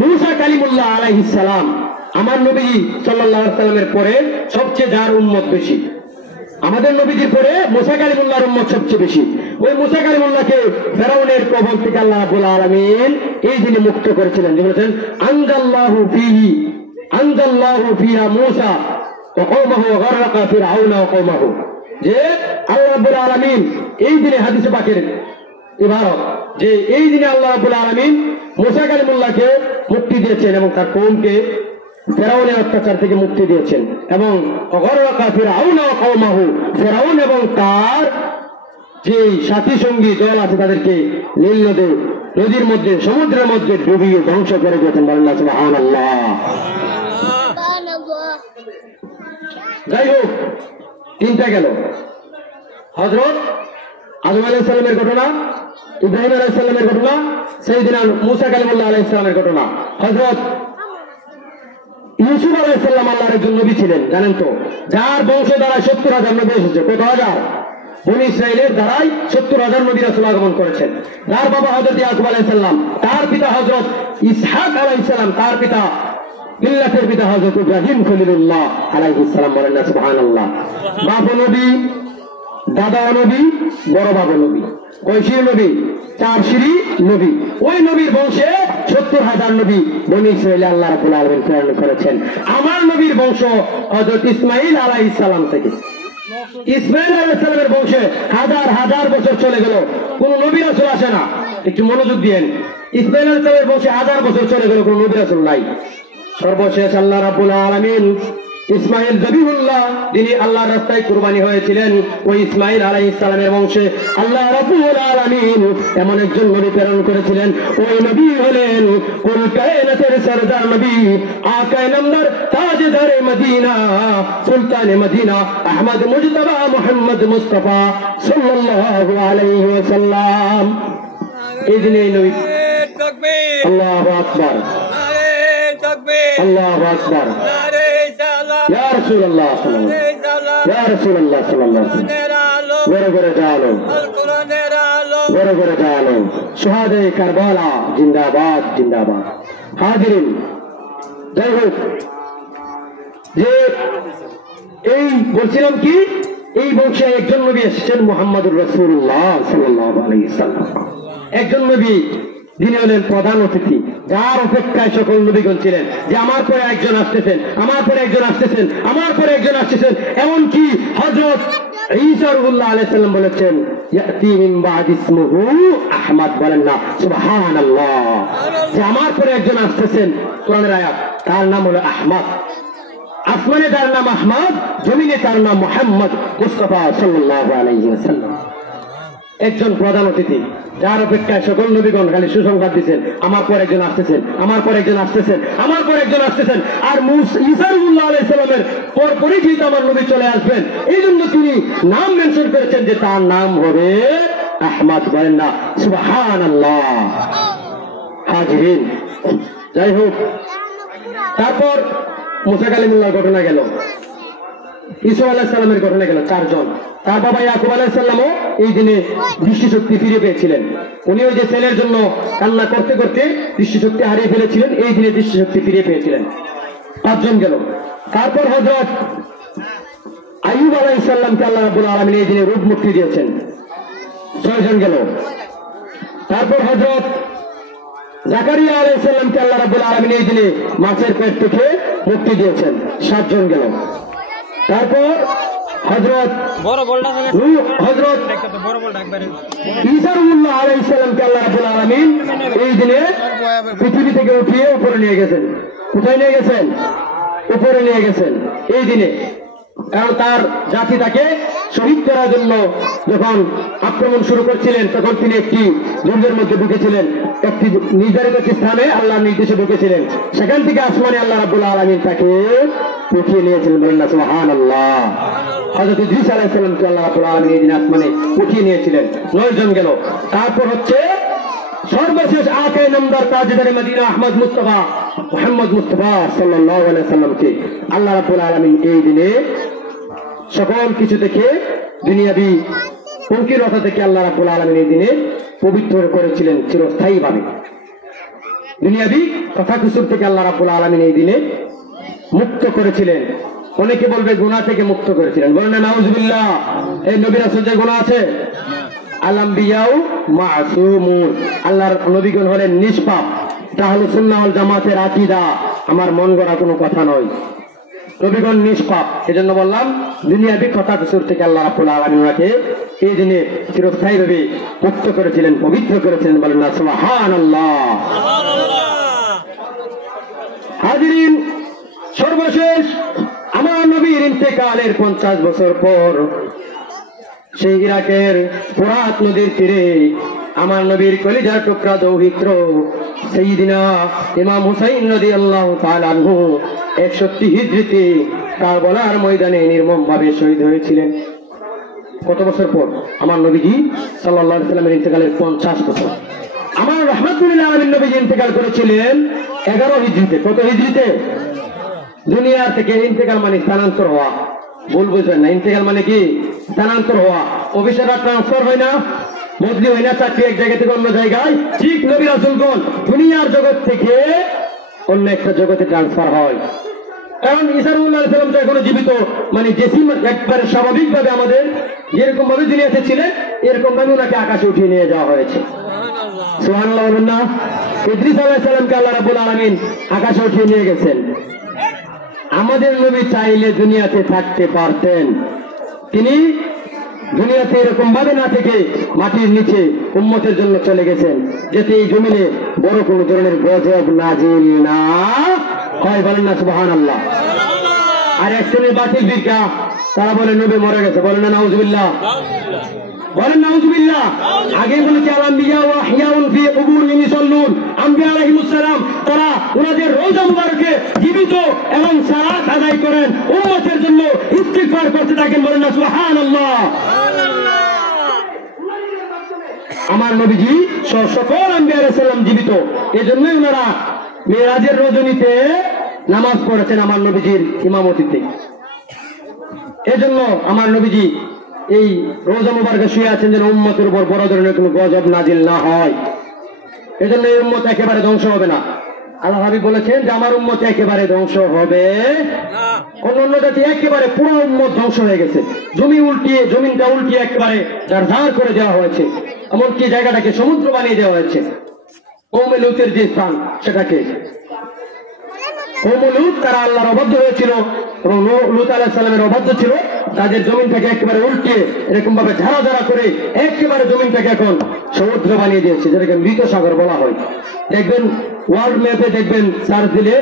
মূসা কালিমুল্লাহ আলাইহিস সালাম, আমার নবী সাল্লাল্লাহু আলাইহি সাল্লামের পরে সবচেয়ে যার উম্মত বেশি, আমাদের নবীদের পরে মূসা কালিমুল্লাহর উম্মত সবচেয়ে বেশি। ওই মূসা কালিমুল্লাহকে ফেরাউনের কবল থেকে আল্লাহ রাব্বুল আলামিন এই দিনে মুক্ত করেছিলেন। যে বলেছেন আনজাল্লাহু ফিহা মূসা ওয়া কওমাহু ওয়া গাররাকা ফিরআউনা ওয়া কওমাহু, যে আল্লাহ রাব্বুল আলামিন এই দিনে, হাদিসে পাকের ইবারত, যে এই দিনে আল্লাহ রাব্বুল আলামিন মূসা কালিমুল্লাহকে মুক্তি দিয়েছেন এবং তার কওমকে ফেরাউনের অত্যাচার থেকে মুক্তি দিয়েছেন। এবং গাররাকা ফিরআউনা ওয়া কওমাহু, ফেরাউন এবং তার যে সাথী সঙ্গী দল আছে তাদেরকে নীল নদীর মধ্যে, সমুদ্রের মধ্যে ডুবিয়ে ধ্বংস করে দিয়েছেন। বলেন সুবহানাল্লাহ। যাই হোক, তিনটা গেল। হযরত আদম আলাইহিস সালামের ঘটনা, ইব্রাহিম আলাইহিস সালামের ঘটনা, সাইয়েদনা মূসা কালিমুল্লাহ আলাইহিস সালামের ঘটনা। হযরত ইউসুফ আলাইহিস সালাম আল্লাহর একজন নবী ছিলেন, জানেন তো, যার বংশ দ্বারা 70,000 নবী এসেছে। কত হাজার? বনী ইসরাইলের দ্বারাই 70,000 নবী রাসূল আগমন করেছেন। যার বাবা হযরত ইয়াকুব আলাইহিস সালাম, তার পিতা হযরত ইসহাক আলাইহিস সালাম, তার পিতা মিল্লাতের পিতা হযরত ইব্রাহিম খলিলুল্লাহ আলাইহিস সালাম। বলেন না সুবহানাল্লাহ। বাবা নবী, দাদা নবী, বড় বাবা নবী, কয়শির নবী? 4 সিঁড়ি নবী। ওই নবীর বংশে 70,000 নবী বনী ইসরাইলে আল্লাহ রাব্বুল আলামিন প্রেরণ করেছেন। আমার নবীর বংশ হযরত ইসমাঈল আলাইহিস সালাম থেকে। ইসমাঈল আলাইহিস সালামের বংশে হাজার হাজার বছর চলে গেল, কোন নবী রাসূল আসে না। একটু মনোযোগ দিয়েন। ইসমাইল আলাইহিস সালামের বংশে 1000 বছর চলে গেল, কোনো নবী রাসূল নাই। সর্বশেষ আল্লাহ রাব্বুল আলামিন ইসমাইল জবিহুল্লাহ, যিনি আল্লাহর রাস্তায় কুরবানি হয়েছিলেন, ওই ইসমাইল আলাইহিস সালামের বংশে আল্লাহ রাব্বুল আলামিন এমন একজন নবী প্রেরণ করেছিলেন। ওই নবী হলেন কুল কায়নাতের সরদার নবী, আকায়ে নামদার, তাজদারে মদিনা, সুলতানে মদিনা, আহমদ মুজতবা মুহাম্মদ মুস্তাফা সাল্লাল্লাহু আলাইহি ওয়াসাল্লাম। এই দিনে নবী আল্লাহু আকবার, আল্লাহু আকবার, ইয়া রাসূলুল্লাহ সাল্লাল্লাহু আলাইহি ওয়াসাল্লাম, ইয়া রাসূলুল্লাহ সাল্লাল্লাহু আলাইহি ওয়াসাল্লাম। ঘরে ঘরে জানো, ঘরে ঘরে জানো, শুহাদে কারবালা জিন্দাবাদ, জিন্দাবাদ। হাজিরিন, যাই হোক, যে এই বলছিলাম কি, এই বংশে একজন নবী এসেছেন মুহাম্মদুর রাসূলুল্লাহ সাল্লাল্লাহু আলাইহি ওয়াসাল্লাম, একজন নবী যিনি হলেন প্রধান অতিথি, যার অপেক্ষায় সকল নবীগণ ছিলেন যে আমার পরে একজন আসতেছেন, আমার পরে একজন আসতেছেন, আমার পরে একজন আসতেছেন। এমনকি হযরত ঈসা রুহুল্লাহ আলাইহিস সালাম বলেছেন ইয়াতি মিন বাদি ইসমুহু আহমদ, বলেন না সুবহানাল্লাহ, যে আমার পরে একজন আসতেছেন, কোরআনের আয়াত, তার নাম হলো আহমদ। আসমানে তার নাম আহমদ, জমিনে তার নাম মুহাম্মদ মুস্তাফা সাল্লাল্লাহু আলাইহি ওয়াসাল্লাম। একজন প্রধান অতিথি, যার অপেক্ষায় সকল নবীগণ খালি সুসংবাদ দিচ্ছেন আমার পর একজন আসতেছেন, আমার পর একজন আসতেছেন, আমার পর একজন আসতেছেন। আর ঈসা রাসূলুল্লাহ আলাইহিস সালামের পরপরই যেহেতু আমার নবী চলে আসবেন, এই জন্য তিনি নাম মেনশন করেছেন যে তার নাম হবে আহমদ, বলেন না সুবহানাল্লাহ। হাজিরিন, যাই হোক, তারপর মুসা কালিমুল্লাহর ঘটনা গেল, ঈসা আলাইহিস সালামের ঘটনা গেল, 4 জন। তার বাবা ইয়াকুব আলাইহিস সালামও এই দিনে দৃষ্টিশক্তি ফিরে পেয়েছিলেন। উনি ওই যে ছেলের জন্য কান্না করতে করতে দৃষ্টিশক্তি হারিয়ে ফেলেছিলেন, এই দিনে দৃষ্টিশক্তি ফিরে পেয়েছিলেন। 5 জন গেল। তারপর হযরত আইয়ুব আলাইহিস সালামকে আল্লাহ রাব্বুল আলামিন এই দিনে রূপ মুক্তি দিয়েছেন, 6 জন গেল। তারপর হযরত জাকারিয়া আলাইহিস সালামকে আল্লাহ রাব্বুল আলামিন এই দিনে মাছের পেট থেকে মুক্তি দিয়েছেন, 7 জন গেল। তারপর হযরত ঈসা রাসূলুল্লাহ আলাইহিস সালামকে আল্লাহ রাব্বুল আলামিন এই দিনে পৃথিবী থেকে উঠিয়ে উপরে নিয়ে গেছেন। কোথায় নিয়ে গেছেন? উপরে নিয়ে গেছেন এই দিনে। কারণ তার জাতি তাকে শহীদ করার জন্য যখন আক্রমণ শুরু করছিলেন, তখন তিনি একটি দুর্গের মধ্যে ঢুকেছিলেন, একটি নির্ধারিত স্থানে আল্লাহর নির্দেশে ঢুকেছিলেন। সেখান থেকে আসমানে আল্লাহ রাব্বুল আলামিন তাকে উঠিয়ে নিয়েছিলেন, বলেন না সুবহানাল্লাহ। হযরত ইদ্রিস আলাইহিস সালামকে আল্লাহ রাব্বুল আলামিন এই দিন আসমানে উঠিয়ে নিয়েছিলেন, 9 জন গেল। তারপর হচ্ছে সর্বশেষ আকায়ে নামদার, তাজদারে মদিনা, আহমদ মুস্তাফা মুহাম্মদ মুস্তাফা সাল্লাল্লাহু আলাইহি সাল্লামকে আল্লাহ রাব্বুল আলামিন এই দিনে সকল কিছু থেকে, দুনিয়াবি পঙ্কিলতা থেকে আল্লাহ রাব্বুল আলামিন এই দিনে পবিত্র করেছিলেন চিরস্থায়ীভাবে। দুনিয়াবি কথা কুসুর থেকে আল্লাহ রাব্বুল আলামিন এই দিনে মুক্ত করেছিলেন। অনেকে বলবে গুনাহ থেকে মুক্ত করেছিলেন, বলেন না নাউজুবিল্লাহ। এই নবী রাসূলের গুনাহ আছে? আল আম্বিয়াউ মাসুমুন, আল্লাহর নবীগণ হলেন নিষ্পাপ। তাহলে সুন্নাহ ওয়াল জামাতের আকীদা, আমার মন গড়া কোনো কথা নয়। নবীগণ নিষ্পাপ, এজন্য বললাম দুনিয়াবি কথা কুসুর থেকে আল্লাহ রাব্বুল আলামিন ওনাকে এই দিনে চিরস্থায়ীভাবে মুক্ত করেছিলেন, পবিত্র করেছিলেন, বলেন না সুবহানাল্লাহ। হাজিরিন, সর্বশেষ আমার নবীর ইন্তেকালের 50 বছর পর সেই ইরাকের ফোরাত নদীর তীরে আমার নবীর কলিজার টুকরা দৌহিত্র সাইয়্যিদিনা ইমাম হুসাইন রাদিয়াল্লাহু তাআলা আনহু 61 হিজরিতে কারবালার ময়দানে নির্মমভাবে শহীদ হয়েছিলেন। কত বছর পর? আমার নবীজি সাল্লাল্লাহু আলাইহি ওয়াসাল্লামের ইন্তেকালের 50 বছর। আমার রাহমাতুল লিল আলামিন নবীজি ইন্তেকাল করেছিলেন 11 হিজরিতে। কত হিজরিতে? দুনিয়া থেকে ইন্তেকাল মানে স্থানান্তর হওয়া, ভুল বুঝবেন না। ইন্তেকাল মানে কি? স্থানান্তর হওয়া। অফিসাররা ট্রান্সফার হয় না, বদলি হয় না, চাকরি এক জায়গা থেকে অন্য জায়গায়। ঠিক নবী রাসূলগণ দুনিয়ার জগৎ থেকে অন্য একটা জগতে ট্রান্সফার হয়। কারণ ঈসা আলাইহিস সালাম তো এখনো জীবিত, মানে জেসিম একবারে স্বাভাবিকভাবে আমাদের যেরকম ভাবে দুনিয়াতে ছিলেন এরকম ভাবে ওনাকে আকাশে উঠিয়ে নিয়ে যাওয়া হয়েছে। সুবহানাল্লাহ বলুন না। ইদ্রিস আলাইহিস সালামকে আল্লাহ রাব্বুল আলামিন আকাশে উঠিয়ে নিয়ে গেছেন। আমাদের নবী চাইলে দুনিয়াতে থাকতে পারতেন, তিনি দুনিয়াতে এরকম ভাবে না থেকে মাটির নিচে উম্মতের জন্য চলে গেছেন, যাতে এই জমিনে বড় কোন ধরনের গজব নাজিল না হয়। বলেন না সুবহানাল্লাহ। আর এক শ্রেণীর বাতিল ফিরকা, তারা বলে নবী মরে গেছে। বলেন না নাউজুবিল্লাহ, বলেন নাউজুবিল্লাহ। আগে বলেছে আল আম্বিয়া ওয়া হিয়াউন ফি কুবুরিহিম ইসাল্লুন, আম্বিয়া আলাইহিমুস সালাম তারা ওনাদের রওজা মুবারকে জীবিত এবং সালাত আদায় করেন, উম্মতের জন্য ইস্তিগফার করতে থাকেন। বলেন না সুবহানাল্লাহ। আমার নবীজি সকল আম্বিয়া আলাইহিস সালাম জীবিত, এজন্যই ওনারা মেরাজের রজনীতে নামাজ পড়েছেন আমার নবীজির ইমামতিতে। এজন্য আমার নবীজি এই রোজা মুবারকে শুয়ে আছেন যেন উম্মতের উপর বড় ধরনের কোনো গজব নাজিল না হয়। এজন্য এই উম্মত একেবারে ধ্বংস হবে না। আল্লাহ হাবিব বলেছেন যে আমার উম্মত একেবারে ধ্বংস হবে না। অন্য জাতি একেবারে পুরো উম্মত ধ্বংস হয়ে গেছে, জমিনটা উল্টিয়ে একেবারে ঝাড় করে দেওয়া হয়েছে, এমনকি জায়গাটাকে সমুদ্র বানিয়ে দেওয়া হয়েছে। কওমে লূতের যে স্থান, সেটাকে কওমে লূত তারা আল্লাহর অবাধ্য হয়েছিল এবং লূত আলাইহিস সালামের অবাধ্য ছিল। তাদের জমিনটাকে একেবারে উল্টিয়ে এরকম ভাবে ঝাড়া করে একেবারে জমিনটাকে এখন সমুদ্র বানিয়ে দিয়েছে, যেটাকে মৃত সাগর বলা হয়। দেখবেন ওয়ার্ল্ড ম্যাপে দেখবেন সার্চ দিলে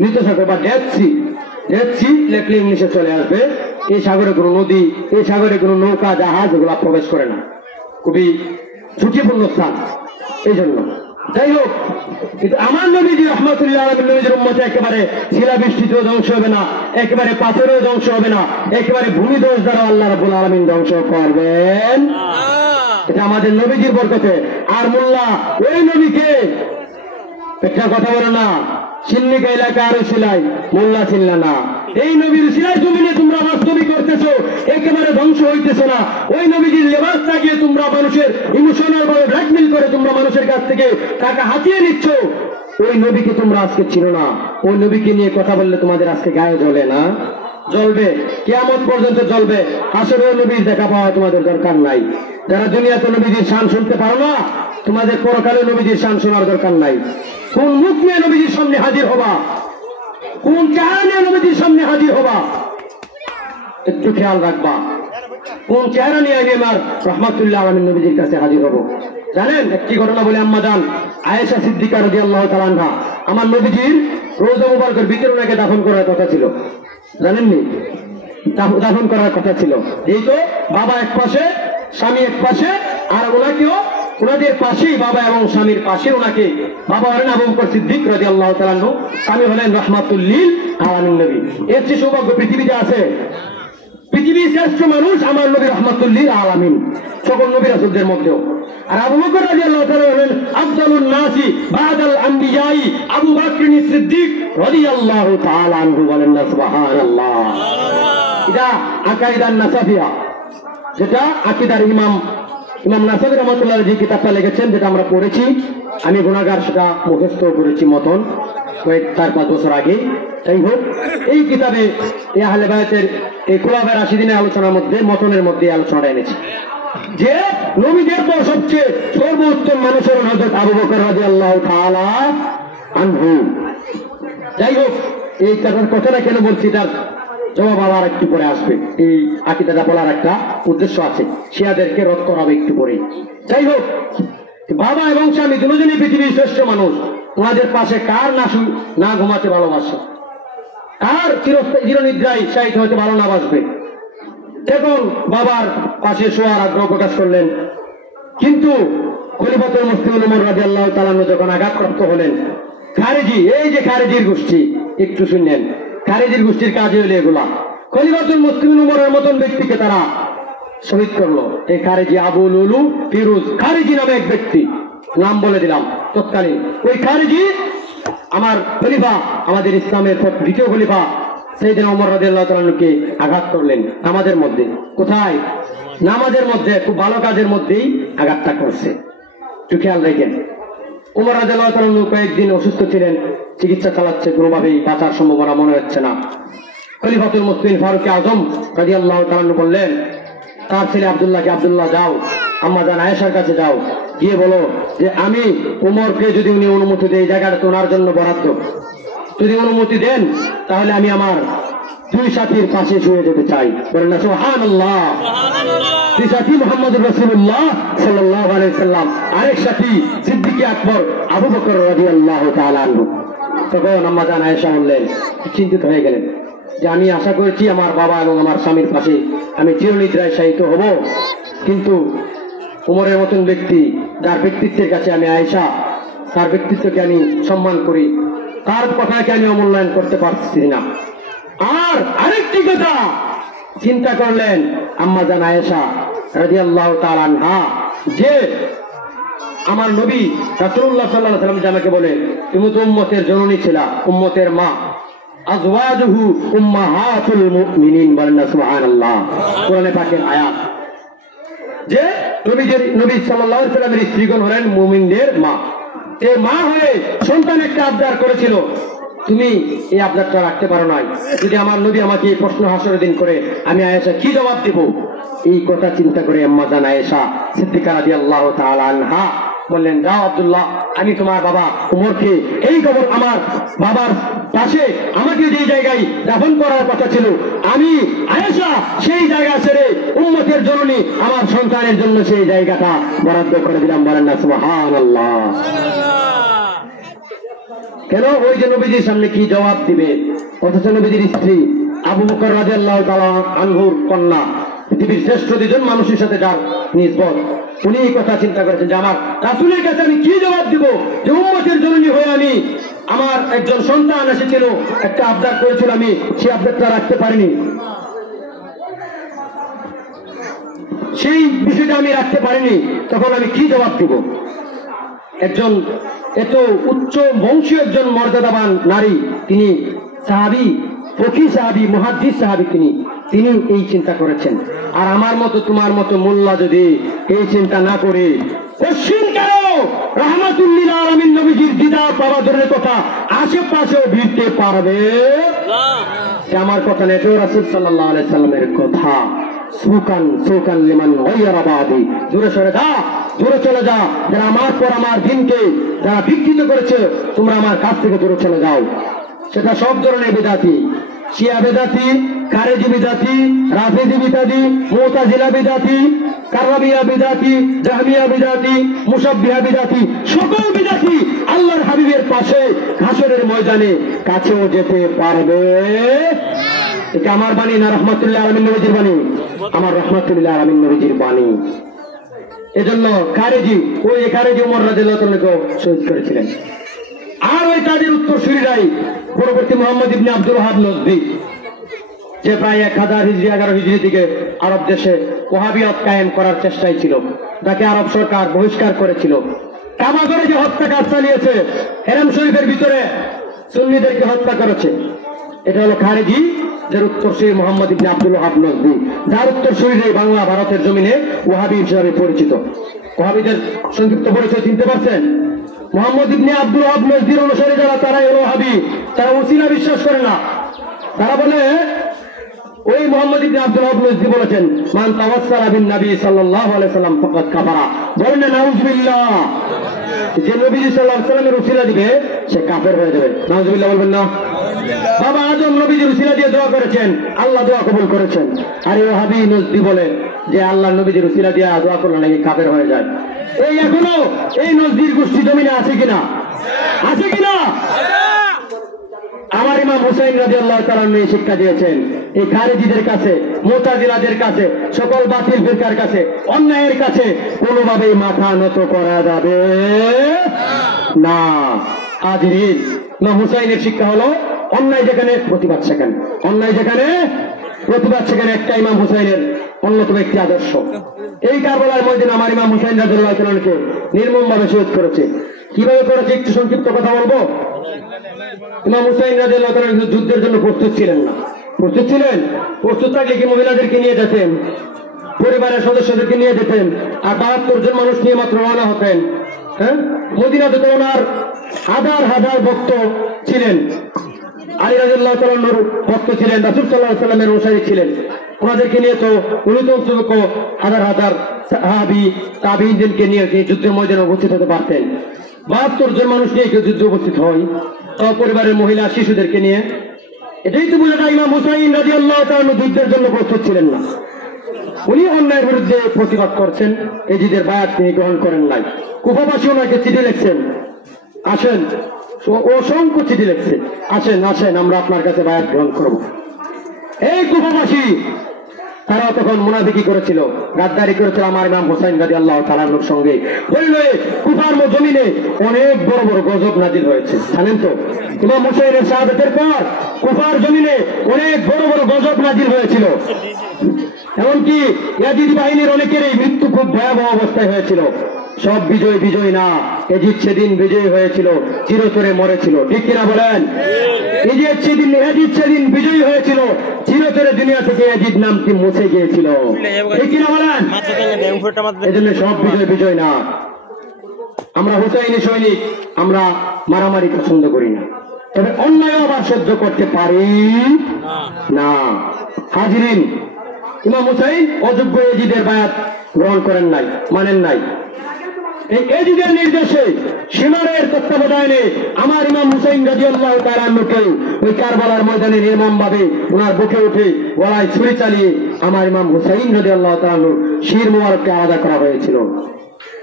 মৃত সাগর বা ডেড সি লেখলে ইংলিশে চলে আসবে। এই সাগরে কোনো নদী, এই সাগরে কোনো নৌকা জাহাজ এগুলা প্রবেশ করে না, খুবই ঝুঁকিপূর্ণ স্থান। এই জন্য যাই হোক, কিন্তু আমার নবীজি রাহমাতুল্লাহ আলাইহি নবীজির উম্মতে একেবারে শিলাবৃষ্টিতেও ধ্বংস হবে না, একেবারে পাথরেও ধ্বংস হবে না, একেবারে ভূমি দোষ দ্বারা আল্লাহ রাব্বুল আলামিন ধ্বংস করবেন। এটা আমাদের নবীজির বরকতে। আর মোল্লা ওই নবীকে একটা কথা বলে না, সিন্নিকা এলাকা আরো সিলাই, মোল্লা ছিল না। এই নবীর সিলাই জমিনে তোমরা বাস্তবিক করতেছো, একেবারে ধ্বংস হইতেছো না। ওই নবীজির লেবাস লাগিয়ে তোমরা মানুষের ইমোশনাল ভাবে ব্ল্যাকমেল করে তোমরা মানুষের কাছ থেকে টাকা হাতিয়ে নিচ্ছ। ওই নবীকে তোমরা আজকে ছিল না। ওই নবীকে নিয়ে কথা বললে তোমাদের আজকে গায়ে জ্বলে না? জ্বলবে, কিয়ামত পর্যন্ত জ্বলবে। হাসরে নবীর দেখা পাওয়া তোমাদের দরকার নাই। যারা দুনিয়াতে নবীজির শান শুনতে পারো না, তোমাদের পরকালে নবীজির শান শোনার দরকার নাই। কোন মুখ নিয়ে নবীজির সামনে হাজির হবা, কোন চেহারা নিয়ে নবীজির সামনে হাজির হবা, একটু খেয়াল রাখবা। কোন চেহারা নিয়ে আমি আমার রাহমাতুল্লাহ আলামিন নবীজির কাছে হাজির হব। জানেন একটি ঘটনা বলে, আম্মা জান আয়েশা সিদ্দিকা রাদিয়াল্লাহু তাআলা আনহা, আমার নবীজির রওজা মুবারকের ভিতরে ওনাকে দাফন করার কথা ছিল। জানেননি? দাফন করার কথা ছিল। এই তো বাবা এক পাশে, স্বামী এক পাশে, আর ওনাকেও ওনাদের পাশেই, বাবা এবং স্বামীর পাশে ওনাকে, বাবা হলেন আবু বকর সিদ্দিক রাদিয়াল্লাহু তাআলা আনহু, স্বামী হলেন রাহমাতুল্লিল আলামিন নবী। এর চেয়ে সৌভাগ্য পৃথিবীতে আছে? পৃথিবীর শ্রেষ্ঠ মানুষ আমার নবী রাহমাতুল্লিল আলামিন, সকল নবী রাসূলদের মধ্যেও। আর আবু বকর রাদিয়াল্লাহু তাআলা হলেন আফদালুন নাসি বাদাল আম্বিয়াই, আবু বকর সিদ্দিক রাদিয়াল্লাহু তাআলা আনহু। বলেন না সুবহানাল্লাহ। এটা আকাইদান নাসাফিয়া, যেটা আকীদার ইমাম নাসাফি রাহমাতুল্লাহ যে কিতাবটা লিখেছেন, যেটা আমরা পড়েছি, আমি গুনাহগার, সেটা মুখস্থ করেছি মতন কয়েক 4-5 বছর আগে। যাই হোক, এই কিতাবে এই আহলে বায়াতের এই খুলাফায়ে রাশিদিনের আলোচনার মধ্যে, মতনের মধ্যে আলোচনাটা এনেছি যে নবীদের পর সবচেয়ে সর্বোত্তম মানুষের হযরত আবু বকর রাদিয়াল্লাহু তাআলা আনহু। যাই হোক, এই কথাটা কেন বলছি তার জবাব আবার একটু পরে আসবে। এই আকীদাটা বলার একটা উদ্দেশ্য আছে, শিয়াদেরকে রদ করাবে একটু পরে। যাই হোক, বাবা এবং স্বামী দুজনেই পৃথিবীর শ্রেষ্ঠ মানুষ। তোমাদের পাশে কার না ঘুমাতে ভালোবাসে, কার চিরনিদ্রায় শায়িত হতে ভালো না বাসবে? দেখুন, বাবার পাশে শোয়ার আগ্রহ প্রকাশ করলেন, কিন্তু খলিফাতুল মুসলিমিন ওমর রাদিয়াল্লাহু তাআলা আনহু যখন আঘাতপ্রাপ্ত হলেন, খারেজি, এই যে খারেজির গোষ্ঠী, একটু শুনলেন, খারেজির গোষ্ঠীর কাজ হইলে এগুলা, খলিফাতুল মুসলিমিন ওমরের মতন ব্যক্তিকে তারা শহীদ করলো। এই খারেজি আবু লুলু ফিরোজ খারেজি নামে এক ব্যক্তি, নাম বলে দিলাম তৎকালীন। ওই খারেজি আমার খলিফা, আমাদের ইসলামের দ্বিতীয় খলিফা সাইয়েদনা ওমর রাদিয়াল্লাহু তাআলা আনহুকে আঘাত করলেন নামাজের মধ্যে। কোথায়? নামাজের মধ্যে, খুব ভালো কাজের মধ্যেই আঘাতটা করছে। একটু খেয়াল রাখেন। ওমর রাদিয়াল্লাহু তাআলা আনহু কয়েকদিন অসুস্থ ছিলেন, চিকিৎসা চালাচ্ছে, কোনোভাবেই বাঁচার সম্ভাবনা মনে হচ্ছে না। খলিফাতুল মুসলিমিন ফারুক আজম রাদিয়াল্লাহু তাআলা আনহু বললেন তার ছেলে আব্দুল্লাহকে, আব্দুল্লাহ যাও আম্মা জান আয়েশার কাছে যাও, গিয়ে বলো যে আমি ওমরকে যদি উনি অনুমতি দেয়, জায়গাটা তো ওনার জন্য বরাদ্দ, যদি অনুমতি দেন তাহলে আমি আমার দুই সাথীর পাশে শুয়ে যেতে চাই। বলেন না সুবহানাল্লাহ। দুই সাথী মুহাম্মদুর রাসূলুল্লাহ সাল্লাল্লাহু আলাইহি সাল্লাম, আরেক সাথী সিদ্দিকে আকবর আবু বকর রাদিয়াল্লাহু তাআলা আনহু। তখন আম্মা জান আয়েশা বললেন, চিন্তিত হয়ে গেলেন যে আমি আশা করেছি আমার বাবা এবং আমার স্বামীর পাশে আমি চিরনিদ্রায় শায়িত হব, কিন্তু উমরের মতন ব্যক্তি যার ব্যক্তিত্বের কাছে আমি আয়েশা, তার ব্যক্তিত্বকে আমি সম্মান করি, তার কথাকে আমি অমূল্যায়ন করতে পারছি না। আর আরেকটি কথা চিন্তা করলেন আম্মা জান আয়েশা রাদিয়াল্লাহু তাআলা আনহা, যে আমার নবী রাসূলুল্লাহ সাল্লাল্লাহু আলাইহি ওয়াসাল্লাম আমাকে বলে তুমি তো উম্মতের জননী ছিলা, উম্মতের মা, আজওয়াজুহু উম্মাহাতুল মুমিনিন, বলেন না সুবহানাল্লাহ। কোরআনে পাকের আয়াত যে নবী সাল্লাল্লাহু আলাইহি ওয়াসাল্লামের স্ত্রীগণ হলেন মুমিনদের মা। এই মা হয়ে সন্তান একটা আবদার করেছিল, তুমি এই আবদারটা রাখতে পারো নাই, যদি আমার নবী আমাকে এই প্রশ্ন হাসরের দিন করে আমি আয়েশা কি জবাব দেব? এই কথা চিন্তা করে আম্মা জান আয়েশা সিদ্দিকা রাদিয়াল্লাহু তাআলা আনহা বললেন, যাও আব্দুল্লাহ, আমি তোমার বাবা উমরকে এই খবর আমার বাবার পাশে আমাকে যে জায়গায় দাফন করার কথা ছিল, আমি আয়েশা সেই জায়গা ছেড়ে উম্মতের জননী আমার সন্তানের জন্য সেই জায়গাটা বরাদ্দ করে দিলাম, বলেন না সুবহানাল্লাহ। কেন? ওই যে নবীজির সামনে কি জবাব দিবে? অথচ নবীজির স্ত্রী আবু বকর রাদিয়াল্লাহু তাআলা আনহুর কন্যা, পৃথিবীর শ্রেষ্ঠ দুজন মানুষের সাথে যার নিসবত, উনি এই কথা চিন্তা করেছেন যে আমার রাসূলের কাছে আমি কি জবাব দিব যে উম্মতের জননী হয়ে আমি, আমার একজন সন্তান এসেছিল, একটা আবদার করেছিল, আমি সেই আবদারটা রাখতে পারিনি, সেই বিষয়টা আমি রাখতে পারিনি, তখন আমি কি জবাব দিব? একজন এত উচ্চ বংশীয় একজন মর্যাদাবান নারী, তিনি সাহাবী, ফকি সাহাবী, মুহাদ্দিস সাহাবী, তিনি এই চিন্তা করেছেন। আর আমার মতো তোমার মতো মোল্লা যদি এই চিন্তা না করে পশ্চিম কেন রাহমাতুল লিল আলামিন নবীজির দিদার পাওয়া দূরের কথা আশেপাশেও ভিড়তে পারবে না। আমার কথা নেই, রাসূল সাল্লাল্লাহু আলাইহি সাল্লামের কথা। সুকান সুকান লিমান গায়রা বাদি, দূরে সরে যা, দূরে চলে যা, যারা আমার পর আমার দিনকে যারা বিকৃত করেছে, তোমরা আমার কাছ থেকে দূরে চলে যাও। সেটা সব ধরনের বিদাতি, শিয়া বিদাতি, খারেজি বিদাতি, রাফিজি বিদাতি, মুতাজিলা বিদাতি, কাররাবিয়া বিদাতি, জাহমিয়া বিদাতি, মুশাব্বিহা বিদাতি, সকল বিদাতি আল্লাহর হাবিবের পাশে হাসরের ময়দানে কাছেও যেতে পারবে। এটা আমার বাণী না রাহমাতুল্লিল আলামিন নবীজির বাণী? আমার রাহমাতুল্লিল আলামিন নবীজির বাণী। এজন্য খারেজি, ওই খারেজি ওমর রাদিয়াল্লাহু তাআলাকে শহীদ করেছিলেন। আর ওই তাদের উত্তরসূরিরাই পরবর্তী মুহাম্মদ ইবনে আব্দুল ওয়াহাব নজদি, যে প্রায় 1000 হিজরি 11 হিজরি থেকে আরব দেশে ওয়াহাবিয়ত কায়েম করার চেষ্টায় ছিল, তাকে আরব সরকার বহিষ্কার করেছিল। কাবা ঘরে যে হত্যাকাণ্ড চালিয়েছে, হেরাম শরীফের ভিতরে সুন্নিদেরকে হত্যা করেছে, এটা হলো খারেজি, যার উত্তরসূরি মুহাম্মদ ইবনে আব্দুল ওয়াহাব নজদি, যার উত্তরসূরিরাই বাংলা ভারতের জমিনে ওয়াহাবি হিসেবে পরিচিত। ওয়াহাবিদের সংক্ষিপ্ত পরিচয় চিনতে পারছেন? মুহাম্মদ ইবনে আব্দুল ওয়াহাব নজদির অনুসারী যারা, তারাই হলো ওয়াহাবি। তারা উসিলা বিশ্বাস করে না। তারা বলে, ওই মুহাম্মদ ইবনে আব্দুল ওয়াহাব নজদি বলেছেন, মান তাওয়াসসালা বিন নবী সাল্লাল্লাহু আলাইহি সাল্লাম ফাকাদ কাফারা। বলেন না নাউযুবিল্লাহ, যে নবীজি সাল্লাল্লাহু আলাইহি সাল্লামের উসিলা দিবে সে কাফের হয়ে যাবে। নাউযুবিল্লাহ বলবেন না? বাবা আদম নবীজির উসিলা দিয়ে দোয়া করেছেন, আল্লাহ দোয়া কবুল করেছেন। আর এই ওয়াহাবি নজদি বলে যে আল্লাহ নবীজির উসিলা দিয়ে দোয়া করলে নাকি কাফের হয়ে যায়। এই এখনো এই নজদির গোষ্ঠী জমিনে আছে কিনা? আছে কিনা? আমার ইমাম হুসাইন রাদিয়াল্লাহু তাআলা আনহু শিক্ষা দিয়েছেন, এই খারেজিদের কাছে, মুতাজিলাদের কাছে, সকল বাতিল ফিরকার কাছে, অন্যায়ের কাছে কোনোভাবেই মাথা নত করা যাবে না। হাজিরিন, ইমাম হুসাইনের শিক্ষা হলো অন্যায় যেখানে প্রতিবাদ সেখানে, অন্যায় যেখানে প্রতিবাদ সেখানে, একটা ইমাম হুসাইনের অন্যতম একটি আদর্শ। এই কারবালার ময়দানে আমার ইমাম হুসাইন রাদিয়াল্লাহু তাআলা আনহুকে নির্মমভাবে শহীদ করেছে। কিভাবে করেছে একটু সংক্ষিপ্ত কথা বলবো। ইমাম হুসাইন রাদিয়াল্লাহু তাআলা আনহু যুদ্ধের জন্য প্রস্তুত ছিলেন না। প্রস্তুত ছিলেন? প্রস্তুত থাকলে কি মহিলাদেরকে নিয়ে যেতেন, পরিবারের সদস্যদেরকে নিয়ে যেতেন, আর 72 জন মানুষ নিয়ে মাত্র রওনা হতেন। হ্যাঁ, মদিনাতে তো ওনার হাজার হাজার ভক্ত ছিলেন। আলী রাদিয়াল্লাহু তাআলা আনহুর ভক্ত ছিলেন, রাসূল সাল্লাল্লাহু আলাইহি ওয়াসাল্লামের অনুসারী ছিলেন। ওনাদেরকে নিয়ে তো উনি তো হাজার হাজার সাহাবী তাবেঈনদেরকে নিয়ে যুদ্ধের ময়দানে উপস্থিত হতে পারতেন। 72 জন মানুষ নিয়ে কেউ যুদ্ধে উপস্থিত হয়, তাও পরিবারের মহিলা শিশুদেরকে নিয়ে। এটাই তো বোঝা যায় ইমাম হুসাইন রাদিয়াল্লাহু তাআলা যুদ্ধের জন্য প্রস্তুত ছিলেন না। উনি অন্যায়ের বিরুদ্ধে প্রতিবাদ করছেন, এজিদের বায়াত তিনি গ্রহণ করেন নাই। কুফাবাসী ওনাকে চিঠি লিখছেন, আসেন, অসংখ্য চিঠি লিখছে, আসেন আসেন আমরা আপনার কাছে বায়াত গ্রহণ করব। এই কুফাবাসী তারা তখন মুনাফিকি করেছিল, গাদ্দারি করেছিল আমার ইমাম হুসাইন রাদিয়াল্লাহু তাআলা আনহুর সঙ্গে। বললে কুফার জমিনে অনেক বড় বড় গজব নাজিল হয়েছে, জানেন তো? ইমাম হুসাইনের শাহাদাতের পর কুফার জমিনে অনেক বড় বড় গজব নাজিল হয়েছিল। এমনকি ইয়াজিদি বাহিনীর অনেকেরই মৃত্যু খুব ভয়াবহ অবস্থায় হয়েছিল। সব বিজয় বিজয় না, এজিদ সেদিন বিজয় হয়েছিল, চিরতরে মরেছিল, ঠিক কিনা বলেন? এজিদ সেদিন বিজয়ী হয়েছিল, চিরতরে দুনিয়া থেকে এজিদ নামটি মুছে গিয়েছিল, ঠিক কিনা বলেন? এজন্য সব বিজয় বিজয় না। আমরা হুসাইনি সৈনিক, আমরা মারামারি পছন্দ করি না, তবে অন্যায় আবার সহ্য করতে পারি না। হাজিরিন, ইমাম হুসাইন অযোগ্য এজিদের বায়াত গ্রহণ করেন নাই, মানেন নাই। এই এজিদের নির্দেশে সীমারের তত্ত্বাবধানে আমার ইমাম হুসাইন রাদিয়াল্লাহু তাআলা আনহুকে ওই কারবালার ময়দানে নির্মমভাবে ওনার বুকে উঠে গলায় ছুরি চালিয়ে আমার ইমাম হুসাইন রাদিয়াল্লাহু তাআলা আনহুর শির মোবারককে আলাদা করা হয়েছিল।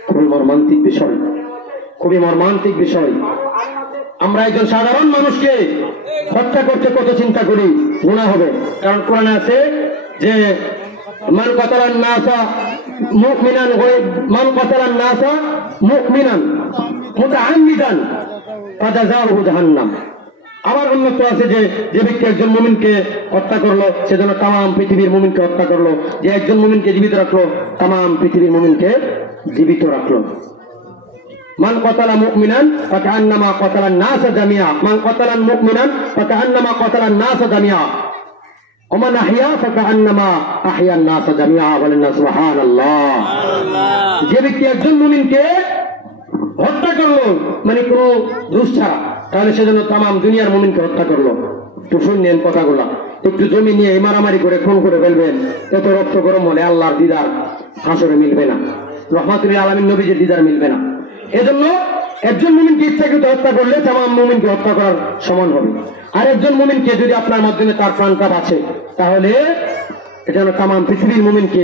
খুবই মর্মান্তিক বিষয়, খুবই মর্মান্তিক বিষয়। আমরা একজন সাধারণ মানুষকে হত্যা করতে কত চিন্তা করি, গুনাহ হবে। কারণ কোরআনে আছে যে মান কাতালান নাসা মুমিনান মান কাতালান নাসা মুমিনান মুতাআম্মিদান ফাজাযাউহু জাহান্নাম। আবার অন্যত্র আছে যে যে ব্যক্তি একজন মুমিনকে হত্যা করলো সেজন্য তামাম পৃথিবীর মুমিনকে হত্যা করলো, যে একজন মুমিনকে জীবিত রাখলো তামাম পৃথিবীর মুমিনকে জীবিত রাখলো। মান কাতালা মুমিনান ফাকান্নামা কাতালান নাসা জামিআ, মান কাতালান মুমিনান ফাকান্নামা কাতালান নাসা জামিআ, ওমান আহইয়া ফাকান্নামা আহইয়ান নাসা জামিআ। বলেন না সুবহানাল্লাহ। যে ব্যক্তি একজন মুমিনকে হত্যা করলো মানে কোনো দোষ ছাড়া, তাহলে সেজন্য তামাম দুনিয়ার মুমিনকে হত্যা করলো। একটু শুনলেন কথাগুলা, একটু জমি নিয়ে মারামারি করে খুন করে ফেলবেন, এত রক্ত গরম হলে আল্লাহর দিদার হাসরে মিলবে না, রহমাতুল আলামিন নবীজির দিদার মিলবে না। এজন্য একজন মুমিনকে ইচ্ছাকৃত হত্যা করলে তামাম মুমিনকে হত্যা করার সমান হবে। আর একজন মুমিনকে যদি আপনার মাধ্যমে তার প্রাণটা বাঁচে, তাহলে এটা তামাম পৃথিবীর মুমিনকে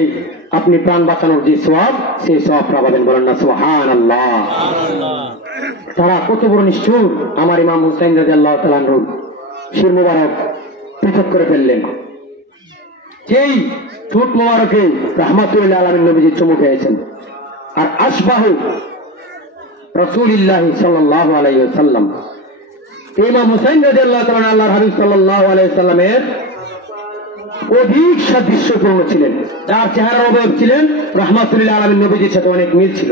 আপনি প্রাণ বাঁচানোর যে সওয়াব, সেই সওয়াবটা পাবেন। বলেন না সুবহানাল্লাহ। তারা কত বড় নিষ্ঠুর, আমার ইমাম হুসাইন রাদিয়াল্লাহু তাআলা আনহু শির মোবারক পৃথক করে ফেললেন। যেই ঠোঁট মোবারকে রাহমাতুল আলামিন নবীজি চুমু খেয়েছেন। আর আশবাহু রাসূলুল্লাহ সাল্লাল্লাহু আলাইহি ওয়াসাল্লাম, ইমাম হুসাইন রাদিয়াল্লাহু তাআলা আল্লাহর হাবিব সাল্লাল্লাহু আলাইহি ওয়াসাল্লামের অধিক সাদৃশ্যপূর্ণ ছিলেন। যার চেহারার অবয়ব ছিলেন রাহমাতুল্লাহ আলামিন নবীজির সাথে অনেক মিল ছিল।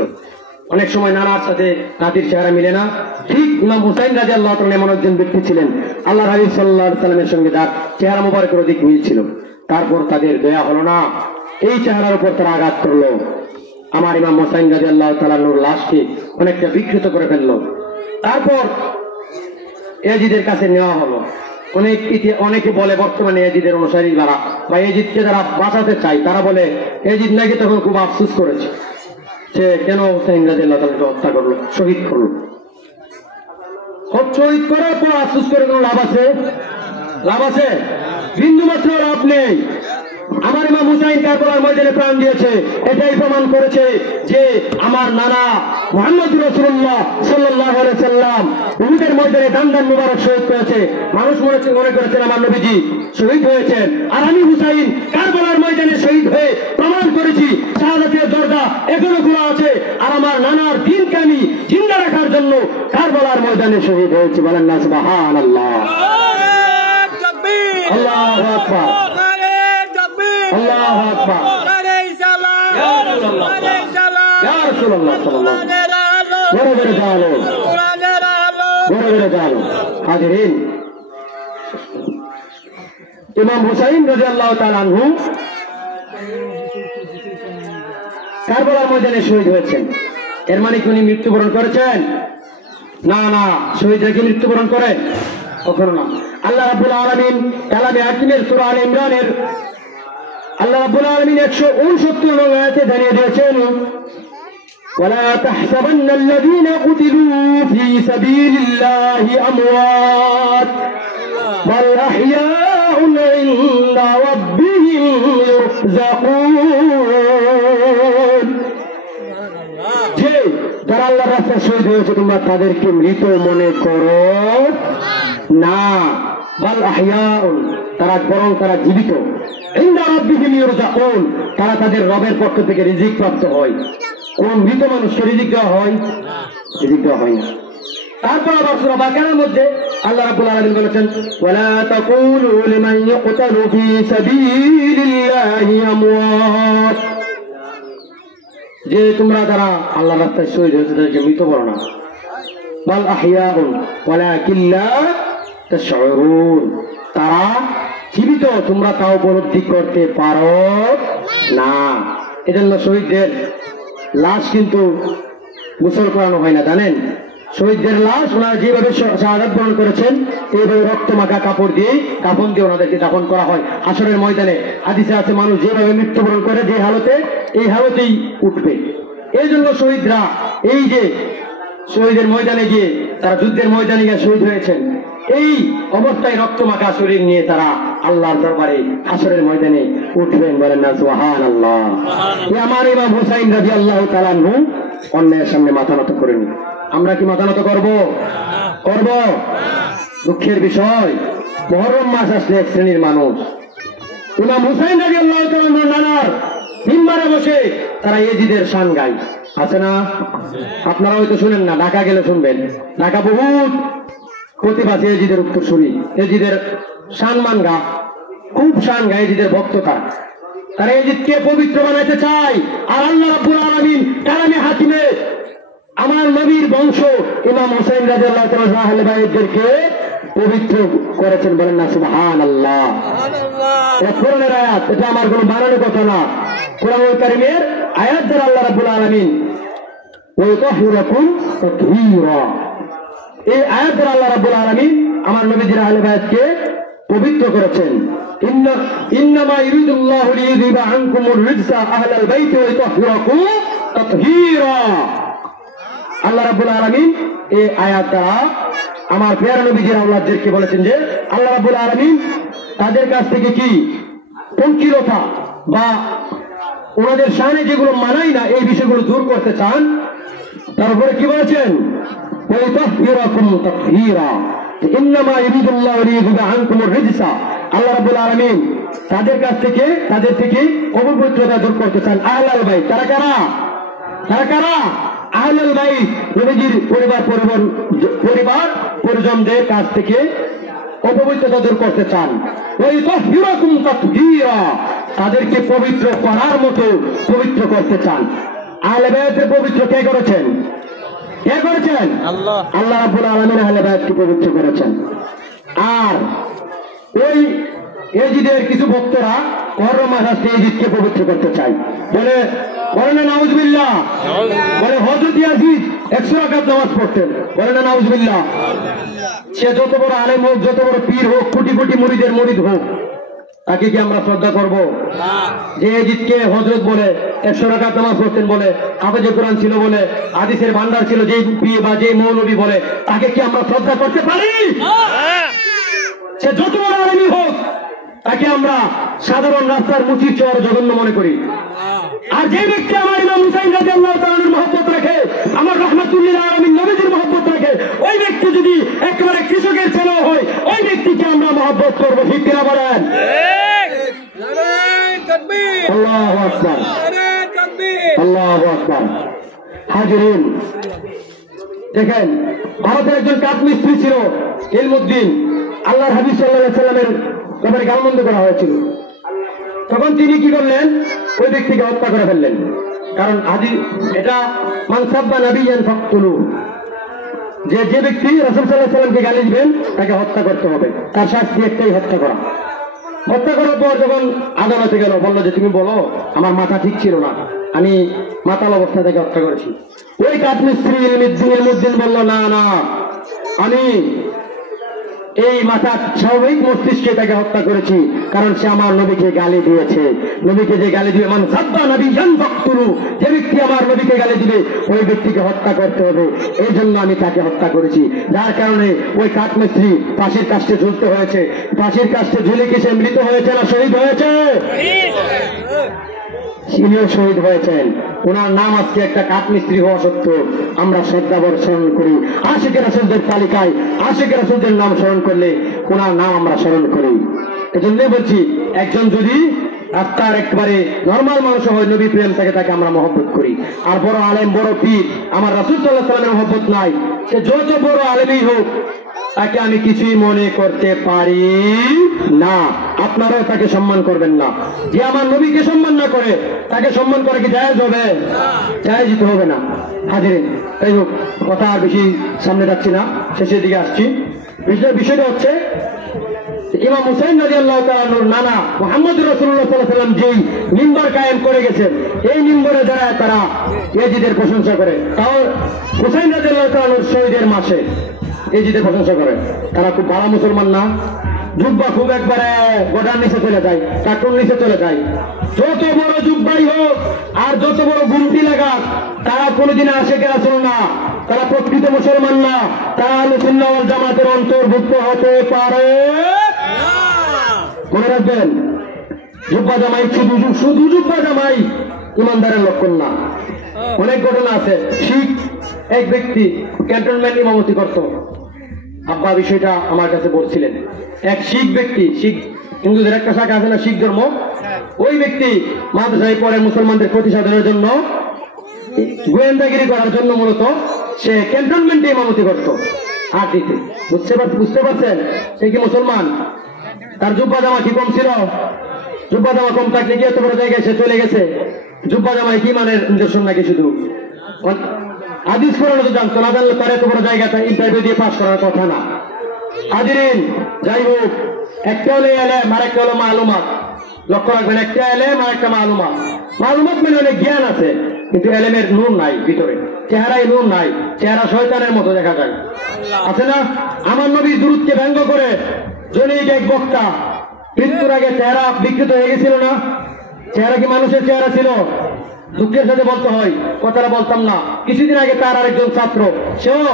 অনেক সময় নানার সাথে নাতির চেহারা মিলে না, ঠিক ইমাম হুসাইন রাদিয়াল্লাহু তাআলা এমন একজন ব্যক্তি ছিলেন আল্লাহর হাবিব সাল্লাল্লাহু আলাইহি ওয়াসাল্লামের সঙ্গে যার চেহারা মোবারকের অধিক মিল ছিল। তারপর তাদের দয়া হলো না, এই চেহারার উপর তারা আঘাত করলো। আমার ইমাম হুসাইন রাদিয়াল্লাহু তাআলা আনহুর লাশকে অনেকটা বিকৃত করে ফেললো। তারপর এজিদের কাছে নেওয়া হলো। অনেকে বলে বর্তমানে এজিদের অনুসারী যারা বা এজিদকে যারা বাঁচাতে চায়, তারা বলে এজিদ নাকি তখন খুব আফসোস করেছে, সে কেন হুসাইন রাদিয়াল্লাহু তাআলাকে হত্যা করলো, শহীদ করলো। শহীদ করার পর আফসোস করে কোনো লাভ আছে? লাভ আছে? বিন্দুমাত্র লাভ নেই। আমার ইমাম হুসাইন কারবালার ময়দানে প্রাণ দিয়েছে, এটাই প্রমাণ করেছে যে আমার নানা মুহাম্মদ রাসূলুল্লাহ সাল্লাল্লাহু আলাইহি সাল্লাম উহুদের ময়দানে দান মুবারক শহীদ করেছে। মানুষ মনে করেছেন আমার নবীজি শহীদ হয়েছেন, আর আমি হুসাইন কারবালার ময়দানে শহীদ হয়ে প্রমাণ করেছি শাহাদাতের দরজা এখনো খোলা আছে, আর আমার নানার দ্বীনকে আমি জিন্দা রাখার জন্য কারবালার ময়দানে শহীদ হয়েছি। বলেন না সুবহানাল্লাহ। আল্লাহু আকবার, আল্লাহু আকবার। ইয়া রাসূলুল্লাহ, ইয়া রাসূলুল্লাহ সাল্লাল্লাহু আলাইহি ওয়াসাল্লাম। বড় বড় জানো, বড় বড় জানো। হাজিরিন, ইমাম হুসাইন রাদিয়াল্লাহু তাআলা আনহু কারবালার ময়দানে শহীদ হয়েছেন। এর মানে কি উনি মৃত্যুবরণ করেছেন? না না, শহীদরা কি মৃত্যুবরণ করে? কখনো না। আল্লাহ রাব্বুল আলামিন কালামে হাকিমের সূরা আলে ইমরানের আল্লাহ রাব্বুল আলামিন 169 নং আয়াতে জানিয়ে দিয়েছেন, ওয়ালা তাহসাবান্নাল্লাযীনা কুতিলু ফী সাবিলিল্লাহি আমওয়াত বাল আহইয়াউন ইনদা রাব্বিহিম যে যারা আল্লাহর রাস্তায় শহীদ হয়েছে তোমরা তাদেরকে মৃত মনে করো না, বাল আহইয়াউন, তারা বরং তারা জীবিত, ইনদা রাব্বিহিম ইরজাউন, তারা তাদের রবের পক্ষ থেকে রিজিক প্রাপ্ত হয়। কোন মৃত মানুষকে রিজিক দেওয়া হয়? রিজিক দেওয়া হয় না। তারপর আবার সূরা বাকারার মধ্যে আল্লাহ রাব্বুল আলামিন বলেছেন, ওয়ালা তাকুলু লিমান ইয়াকতালু ফি সাবিলিল্লাহি আমওয়াত, যে তোমরা যারা আল্লাহর রাস্তায় শহীদ হয়েছে তাদেরকে মৃত বলো না, বাল আহইয়াউন ওয়ালাকিন লা তাশউরুন, তারা জীবিত, তোমরা তা উপলব্ধি করতে পারো না। এজন্য শহীদদের লাশ কিন্তু গোসল করানো হয় না, জানেন? শহীদদের লাশ ওনারা যেভাবে শাহাদাত বরণ করেছেন এইভাবে রক্ত মাখা কাপড় দিয়ে কাফন দিয়ে ওনাদেরকে দাফন করা হয় হাসরের ময়দানে। হাদিসে আছে মানুষ যেভাবে মৃত্যুবরণ করে যে হালতে, এই হালতেই উঠবে। এই জন্য শহীদরা এই যে শহীদের ময়দানে গিয়ে, তারা যুদ্ধের ময়দানে গিয়ে শহীদ হয়েছেন, এই অবস্থায় রক্ত মাখা শরীর নিয়ে তারা আল্লাহর দরবারে হাসরের ময়দানে উঠবেন। বলেন না সুবহানাল্লাহ। আমার ইমাম হুসাইন রাদিয়াল্লাহু তাআলা আনহু অন্যের সামনে মাথা নত করেনি। আমরা কি মাথা নত করব? করব? দুঃখের বিষয়, মুহররম মাস আসলে এক শ্রেণীর মানুষ ইমাম হুসাইন রাদিয়াল্লাহু তাআলা আনহুর নানার মিম্বারে বসে তারা ইয়াজিদের শান গায়, আছে না? আপনারা হয়তো শুনেন না, ঢাকা গেলে শুনবেন। ঢাকা বহুত প্রতিবাদী ইয়াজিদের উত্তরসূরি, ইয়াজিদের শানমান গা, খুব শান গায় ইয়াজিদের ভক্ততা। তারা ইয়াজিদকে পবিত্র বানাইতে চায়। আর আল্লাহ রাব্বুল আলামিন কালামে হাকিমে আমার নবীর বংশ ইমাম হুসাইন রাদিয়াল্লাহু তাআলা আহলে বাইতদেরকে পবিত্র করেছেন। বলেন না সুবহানাল্লাহ। এটা কোরআনের আয়াত, এটা আমার কোনো বানানো কথা না। কোরআনুল কারীমের আয়াত দ্বারা আল্লাহ রাব্বুল আলামিন ওয়াতাহহিরাকুম তাতহীরা, এই আয়াত দ্বারা আল্লাহ রাব্বুল আলামিন আমার নবীর আহলে বাইতকে পবিত্র করেছেন। ইন্নামা ইরিদুল্লাহু লিইযিবা আনকুমুর রিজসা আহলাল বাইতি ওয়া ইতাহহিরাকুম তাতহীরা। আল্লাহ রাব্বুল আলামিন এই আয়াত দ্বারা আমার প্রিয় নবীর আওলাদদেরকে বলেছেন যে আল্লাহ রাব্বুল আলামিন তাদের কাছ থেকে কি পঙ্কিলতা বা ওনাদের শানে যেগুলো মানায় না এই বিষয়গুলো দূর করতে চান। তারপরে কি বলেছেন? ওয়াতাহহিরাকুম তাতহীরা, ইন্নামা ইরিদুল্লাহু লিইযিবা আনকুমুর রিজসা, আল্লাহ রাব্বুল আলামিন তাদের কাছ থেকে তাদের থেকে অপবিত্রতা দূর করতে চান। আহলাল বাইত, তারা কারা? তারা কারা? আহলুল বাইত, নবীজির পরিবার পরিজনদের কাছ থেকে অপবিত্রতা দূর করতে চান। ওয়াতাহহিরাকুম তাতহীরা, তাদেরকে পবিত্র করার মতো পবিত্র করতে চান। আহলে বাইতের পবিত্র কে করেছেন? কে করেছেন? আল্লাহ। আল্লাহ রাব্বুল আলামিন আহলে বাইতকে পবিত্র করেছেন। আর ওই ইয়াজিদের কিছু ভক্তরা মুহররম মাস আসলে ইয়াজিদকে পবিত্র করতে চায়। বলে না নাউজুবিল্লাহ। বলে হযরত ইয়াজিদ 100 রাকাত নামাজ পড়তেন। বলে না নাউজুবিল্লাহ। সে যত বড় আলেম হোক, যত বড় পীর হোক, কোটি কোটি মুরিদের মুরিদ হোক, তাকে কি আমরা শ্রদ্ধা করব? যে ইয়াজিদকে হযরত বলে 100 রাকাত নামাজ পড়তেন বলে, হাফেজে কোরআন ছিল বলে, হাদিসের ভান্ডার ছিল, যেই পীর বা যেই মৌলবী বলে, তাকে কি আমরা শ্রদ্ধা করতে পারি? সে যত বড় আলেমই হোক, তাকে আমরা সাধারণ রাস্তার মুচি চর জঘন্য মনে করি। আর যে ব্যক্তি আমার ইমাম হুসাইন রাদিয়াল্লাহু তাআলার মহব্বত রাখে, আমার রাহমাতুল্লিল আলামিন নবীজির মহব্বত রাখে, ওই ব্যক্তি যদি একেবারে কৃষকের ছেলে হয়, ওই ব্যক্তিকে আমরা মহব্বত করবো। ঠিক কিনা বলেন? আল্লাহু আকবার, আল্লাহু আকবার। হাজিরিন, দেখেন ভারতের একজন কাঠ মিস্ত্রি ছিল ইলমুদ্দিন। আল্লাহর হাবিব সাল্লাল্লাহু আলাইহি সাল্লামের ব্যাপারে গালমন্দ করা হয়েছিল। তখন তিনি কি করলেন? ওই ব্যক্তিকে হত্যা করে ফেললেন। কারণ এটা মান সাব্বা নাবিয়ান ফাকতুলু, যে ব্যক্তি রাসূল সাল্লাল্লাহু আলাইহি সাল্লামকে গালি দিবেন তাকে হত্যা করতে হবে। তার শাস্তি একটাই, হত্যা করা। হত্যা করার পর যখন আদালতে গেল, বললো যে তুমি বলো আমার মাথা ঠিক ছিল না, আমি মাতাল অবস্থা থেকে হত্যা করেছি। ওই কাঠমিস্ত্রি ইলমুদ্দিন বলল, না না, আমি এই মাথা স্বাভাবিক মস্তিষ্কে তাকে হত্যা করেছি, কারণ সে আমার নবীকে গালি দিয়েছে। নবীকে যে গালি দিয়ে মান সাব্বা নাবিয়ান ফাকতুলু, যে ব্যক্তি আমার নবীকে গালি দিবে ওই ব্যক্তিকে হত্যা করতে হবে, এই জন্য আমি তাকে হত্যা করেছি। যার কারণে ওই কাঠমিস্ত্রি ফাঁসির কাস্টে ঝুলতে হয়েছে। ফাঁসির কাস্টে ঝুলে কি সে মৃত হয়েছে না শহীদ হয়েছে? তিনিও শহীদ হয়েছেন। ওনার নাম আজকে একটা কাঠমিস্ত্রি হওয়া সত্ত্বেও আমরা শ্রদ্ধাভরে স্মরণ করি। আশিকে রাসূলদের তালিকায় আশিকে রাসূলদের নাম স্মরণ করলে ওনার নাম আমরা স্মরণ করি। এজন্যই বলছি, একজন যদি রাস্তার একেবারে নর্মাল মানুষ হয়, নবী প্রেম থাকে, তাকে আমরা মহব্বত করি। আর বড় আলেম বড় পীর আমার রাসূল সাল্লাল্লাহু আলাইহি ওয়াসাল্লামের মহব্বত নাই, সে যত বড় আলেমই হোক তাকে আমি কিছুই মনে করতে পারি না। আপনারাও তাকে সম্মান করবেন না। যে আমার নবীকে সম্মান না করে তাকে সম্মান করে কি জায়েজ হবে? জায়েজ তো হবে না। হাজিরিন, তাই হোক, কথা আর বেশি সামনে যাচ্ছি না, শেষের দিকে আসছি। বিষয়টা হচ্ছে ইমাম হুসাইন রাদিয়াল্লাহু তাআলা আনহুর নানা মুহাম্মদুর রাসূলুল্লাহ সাল্লাল্লাহু আলাইহি ওয়াসাল্লাম যেই মিম্বর কায়েম করে গেছেন, এই মিম্বরে যারা তারা ইয়াজিদের প্রশংসা করে, তাও হুসাইন রাদিয়াল্লাহু তাআলা আনহুর শহীদের মাসে ইয়াজিদের প্রশংসা করে, তারা খুব ভালো মুসলমান না? জুব্বা খুব একবারে গোডার নিচে চলে যায়, কাকুর নিচে চলে যায়। যত বড় জুব্বাই হোক আর যত বড় গুমটি লাগা, তারা কোনোদিন আশিকে রাসূল না, তারা প্রকৃত মুসলমান না, তারা আহলে সুন্নাহ ওয়াল জামাতের অন্তর্ভুক্ত হতে পারে না। মনে রাখবেন, জুব্বা জামাই শুধু জুব্বা জামাই ইমানদারের লক্ষণ না। অনেক ঘটনা আছে। শিখ এক ব্যক্তি ক্যান্টনমেন্ট ইমামতি করত। আব্বা বিষয়টা আমার কাছে বলছিলেন। এক শিখ ব্যক্তি, শিখ হিন্দুদের একটা শাখা আছে না শিখ ধর্ম, ওই ব্যক্তি মাদ্রাসায় পড়ে মুসলমানদের প্রতিশোধের জন্য, গোয়েন্দাগিরি করার জন্য মূলত সে ক্যান্টনমেন্টে ইমামতি করত। আর দিতে বুঝতে পারছেন, সে কি মুসলমান? তার জুব্বা জামা কি কম ছিল? জুব্বা জামা কম থাকলে কি এত বড় জায়গায় সে চলে গেছে? জুব্বা জামাই কি মানের নিদর্শন নাকি? শুধু হাদিস পড়ানো তো জানতো না, জানলে তার এত বড় জায়গাটা ইন্টারভিউ দিয়ে পাস করার কথা না। হাজিরিন, যাই হোক, একটা হলো এলেম আর একটা হলো মালুমাত। লক্ষ্য রাখবেন, একটা এলেম আর একটা মালুমাত। মালুমাত মানে অনেক জ্ঞান আছে, কিন্তু এলেমের নূর নাই ভিতরে, চেহারায় নূর নাই, চেহারা শয়তানের মতো দেখা যায়, আছে না? আমার নবীর দুরূদকে ব্যঙ্গ করে জনৈক এক বক্তা মৃত্যুর আগে চেহারা বিকৃত হয়ে গেছিল না? চেহারা কি মানুষের চেহারা ছিল? দুঃখের সাথে বলতে হয়, কথাটা বলতাম না। কিছুদিন আগে তার আরেকজন ছাত্র, সেও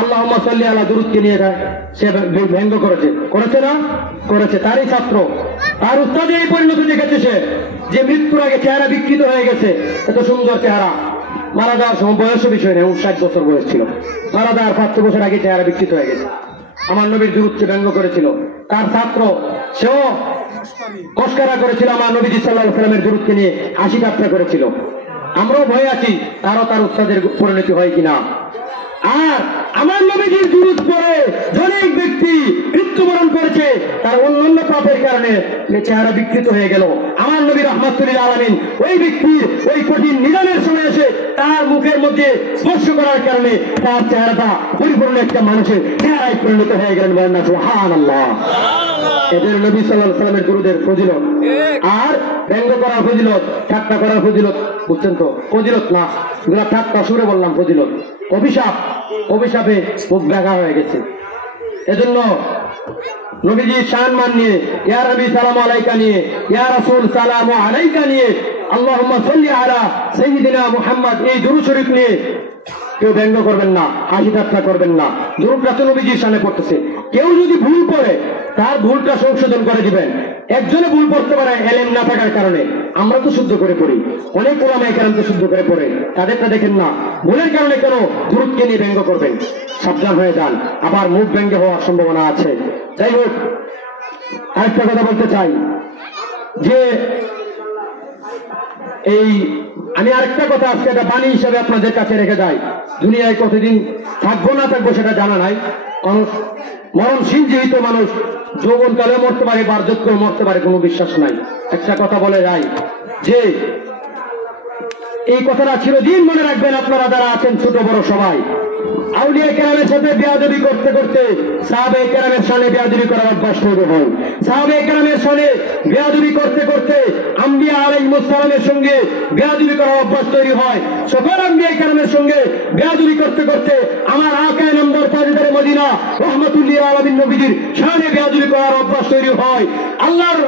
আল্লাহুম্মা সাল্লি আলা দুরূদকে নিয়ে যায়, সে ব্যঙ্গ করেছে না? করেছে। তারই ছাত্র, তার উস্তাদে এই পরিণতি দেখেছে সে, যে মৃত্যুর আগে চেহারা বিকৃত হয়ে গেছে। এত সুন্দর চেহারা, মারা যাওয়ার সময় বয়সের বিষয় নেই, 60 বছর বয়স ছিল, মারা যাওয়ার 5 বছর আগে চেহারা বিকৃত হয়ে গেছে। আমার নবীর দুরূদকে ব্যঙ্গ করেছিল। তার ছাত্র, সেও মস্করা করেছিল আমার নবীজি সাল্লাল্লাহু আলাইহি ওয়াসাল্লামের দুরূদকে নিয়ে, হাসি ঠাট্টা করেছিল। আমরাও ভয়ে আছি তারও তার উস্তাদের পরিণতি হয় কিনা। আর আমার নবীজির দুরূদ পড়ে অনেক ব্যক্তি মৃত্যুবরণ করেছে, তার অন্যান্য পাপের কারণে চেহারা বিকৃত হয়ে গেল। আমার নবী রাহমাতুল লিল আলামিন ওই ব্যক্তির ওই কঠিন নিদানের সময় এসে তার মুখের মধ্যে স্পর্শ করার কারণে তার চেহারাটা পরিপূর্ণ একটা মানুষের চেহারায় পরিণত হয়ে গেলেন। বলেন না সুবহানাল্লাহ। এদের নবী সাল্লাল্লাহু আলাইহি ওয়াসাল্লামের দুরূদের ফজিলত। আর ব্যঙ্গ করার ফজিলত, ঠাট্টা করার ফজিলত, বুঝছেন তো? ফজিলত না, এগুলা ঠাট্টা সুরে বললাম ফজিলত। অভিশাপ, অভিশাপে মুখ ব্যাগা হয়ে গেছে। এজন্য নবীজির সম্মান নিয়ে, ইয়া নবী সালামু আলাইকা নিয়ে, ইয়া রাসূল সালামু আলাইকা নিয়ে, আল্লাহুম্মা সাল্লি আলা সাইয়্যিদিনা মুহাম্মদ, এই দুরূদ শরীফ নিয়ে কেউ ব্যঙ্গ করবেন না, হাসি ঠাট্টা করবেন না। দুরূদটা তো নবীজির শানে পড়তেছে। কেউ যদি ভুল করে তার ভুলটা সংশোধন করে দিবেন। একজনে ভুল করতে পারে এলেম না থাকার কারণে, আমরা তো শুদ্ধ করে পড়ি, অনেক ওলামায়ে কেরাম তো শুদ্ধ করে পড়ে, তাদেরটা দেখেন না। ভুলের কারণে কেন দুরূদকে নিয়ে ব্যঙ্গ করবেন? সাবধান হয়ে যান, আবার মুখ ব্যঙ্গ হওয়ার সম্ভাবনা আছে। যাই হোক, আরেকটা কথা বলতে চাই যে এই আমি আরেকটা কথা আজকে একটা বাণী হিসেবে আপনাদের কাছে রেখে যাই। দুনিয়ায় কতদিন থাকবো না থাকবো সেটা জানা নাই। মানুষ মরণশীল, যেহেতু মানুষ যৌবনকালে মরতে পারে, বার্ধক্যে মরতে পারে, কোনো বিশ্বাস নাই। একটা কথা বলে যাই যে এই কথাটা চিরদিন মনে রাখবেন আপনারা যারা আছেন ছোট বড় সবাই। আউলিয়া কেরামের সাথে বেয়াদবি করতে করতে সাহাবে কেরামের সামনে বেয়াদবি করার অভ্যাস তৈরি হয়। সাহাবে কেরামের সামনে বেয়াদবি করতে করতে আম্বিয়া আলাইহিস সালামের সঙ্গে বেয়াদবি করার অভ্যাস তৈরি হয়। সকল আম্বিয়া কেরামের সঙ্গে বেয়াদবি করতে করতে আমার আকায়ে নামদার তাজদারে যদি না রহমাতুল্লিল আলামিন নবীজির শানে বেয়াদবি করার অভ্যাস তৈরি হয়, আল্লাহর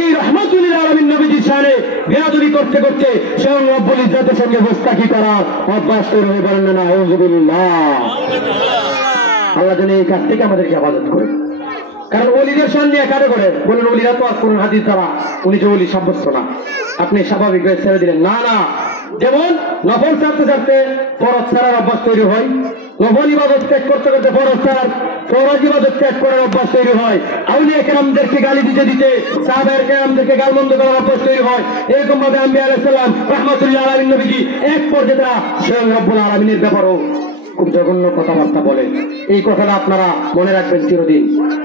এই রহমাতুল্লিল আলামিন নবীজির শানে বেয়াদবি করতে করতে স্বয়ং রব্বুল ইজ্জতের সঙ্গে গোস্তাকি করার অভ্যাস তৈরি হয়ে বলেন না আউযুবিল্লাহ। আল্লাহ যেন এই কাজ থেকে আমাদেরকে হেফাজত করে। কারণ ওলিদের সঙ্গে কারে করে বলেন, ওলিরা তো আর কোন হাদিস দ্বারা উনি যে ওলি সাব্যস্ত না, আপনি স্বাভাবিকভাবে ছেড়ে দিলেন না। না, যেমন নফল ছাড়তে ছাড়তে ফরজ ছাড়ার অভ্যাস তৈরি হয়, নফল ইবাদত ত্যাগ করতে করতে ফরজ ছাড়ার ফরজ ইবাদত ত্যাগ করার অভ্যাস তৈরি হয়, আউলিয়া কেরামদেরকে গালি দিতে দিতে সাহাবায়ে কেরামদেরকে গালমন্দ করার অভ্যাস তৈরি হয়। এরকম ভাবে আম্বিয়া আলাইহিস সালাম রাহমাতুল্লিল আলামিন নবীজি এক পর্যায়ে তারা স্বয়ং রব্বুল আলামিনের ব্যাপারেও খুব জঘন্য কথাবার্তা বলে। এই কথাটা আপনারা মনে রাখবেন চিরদিন।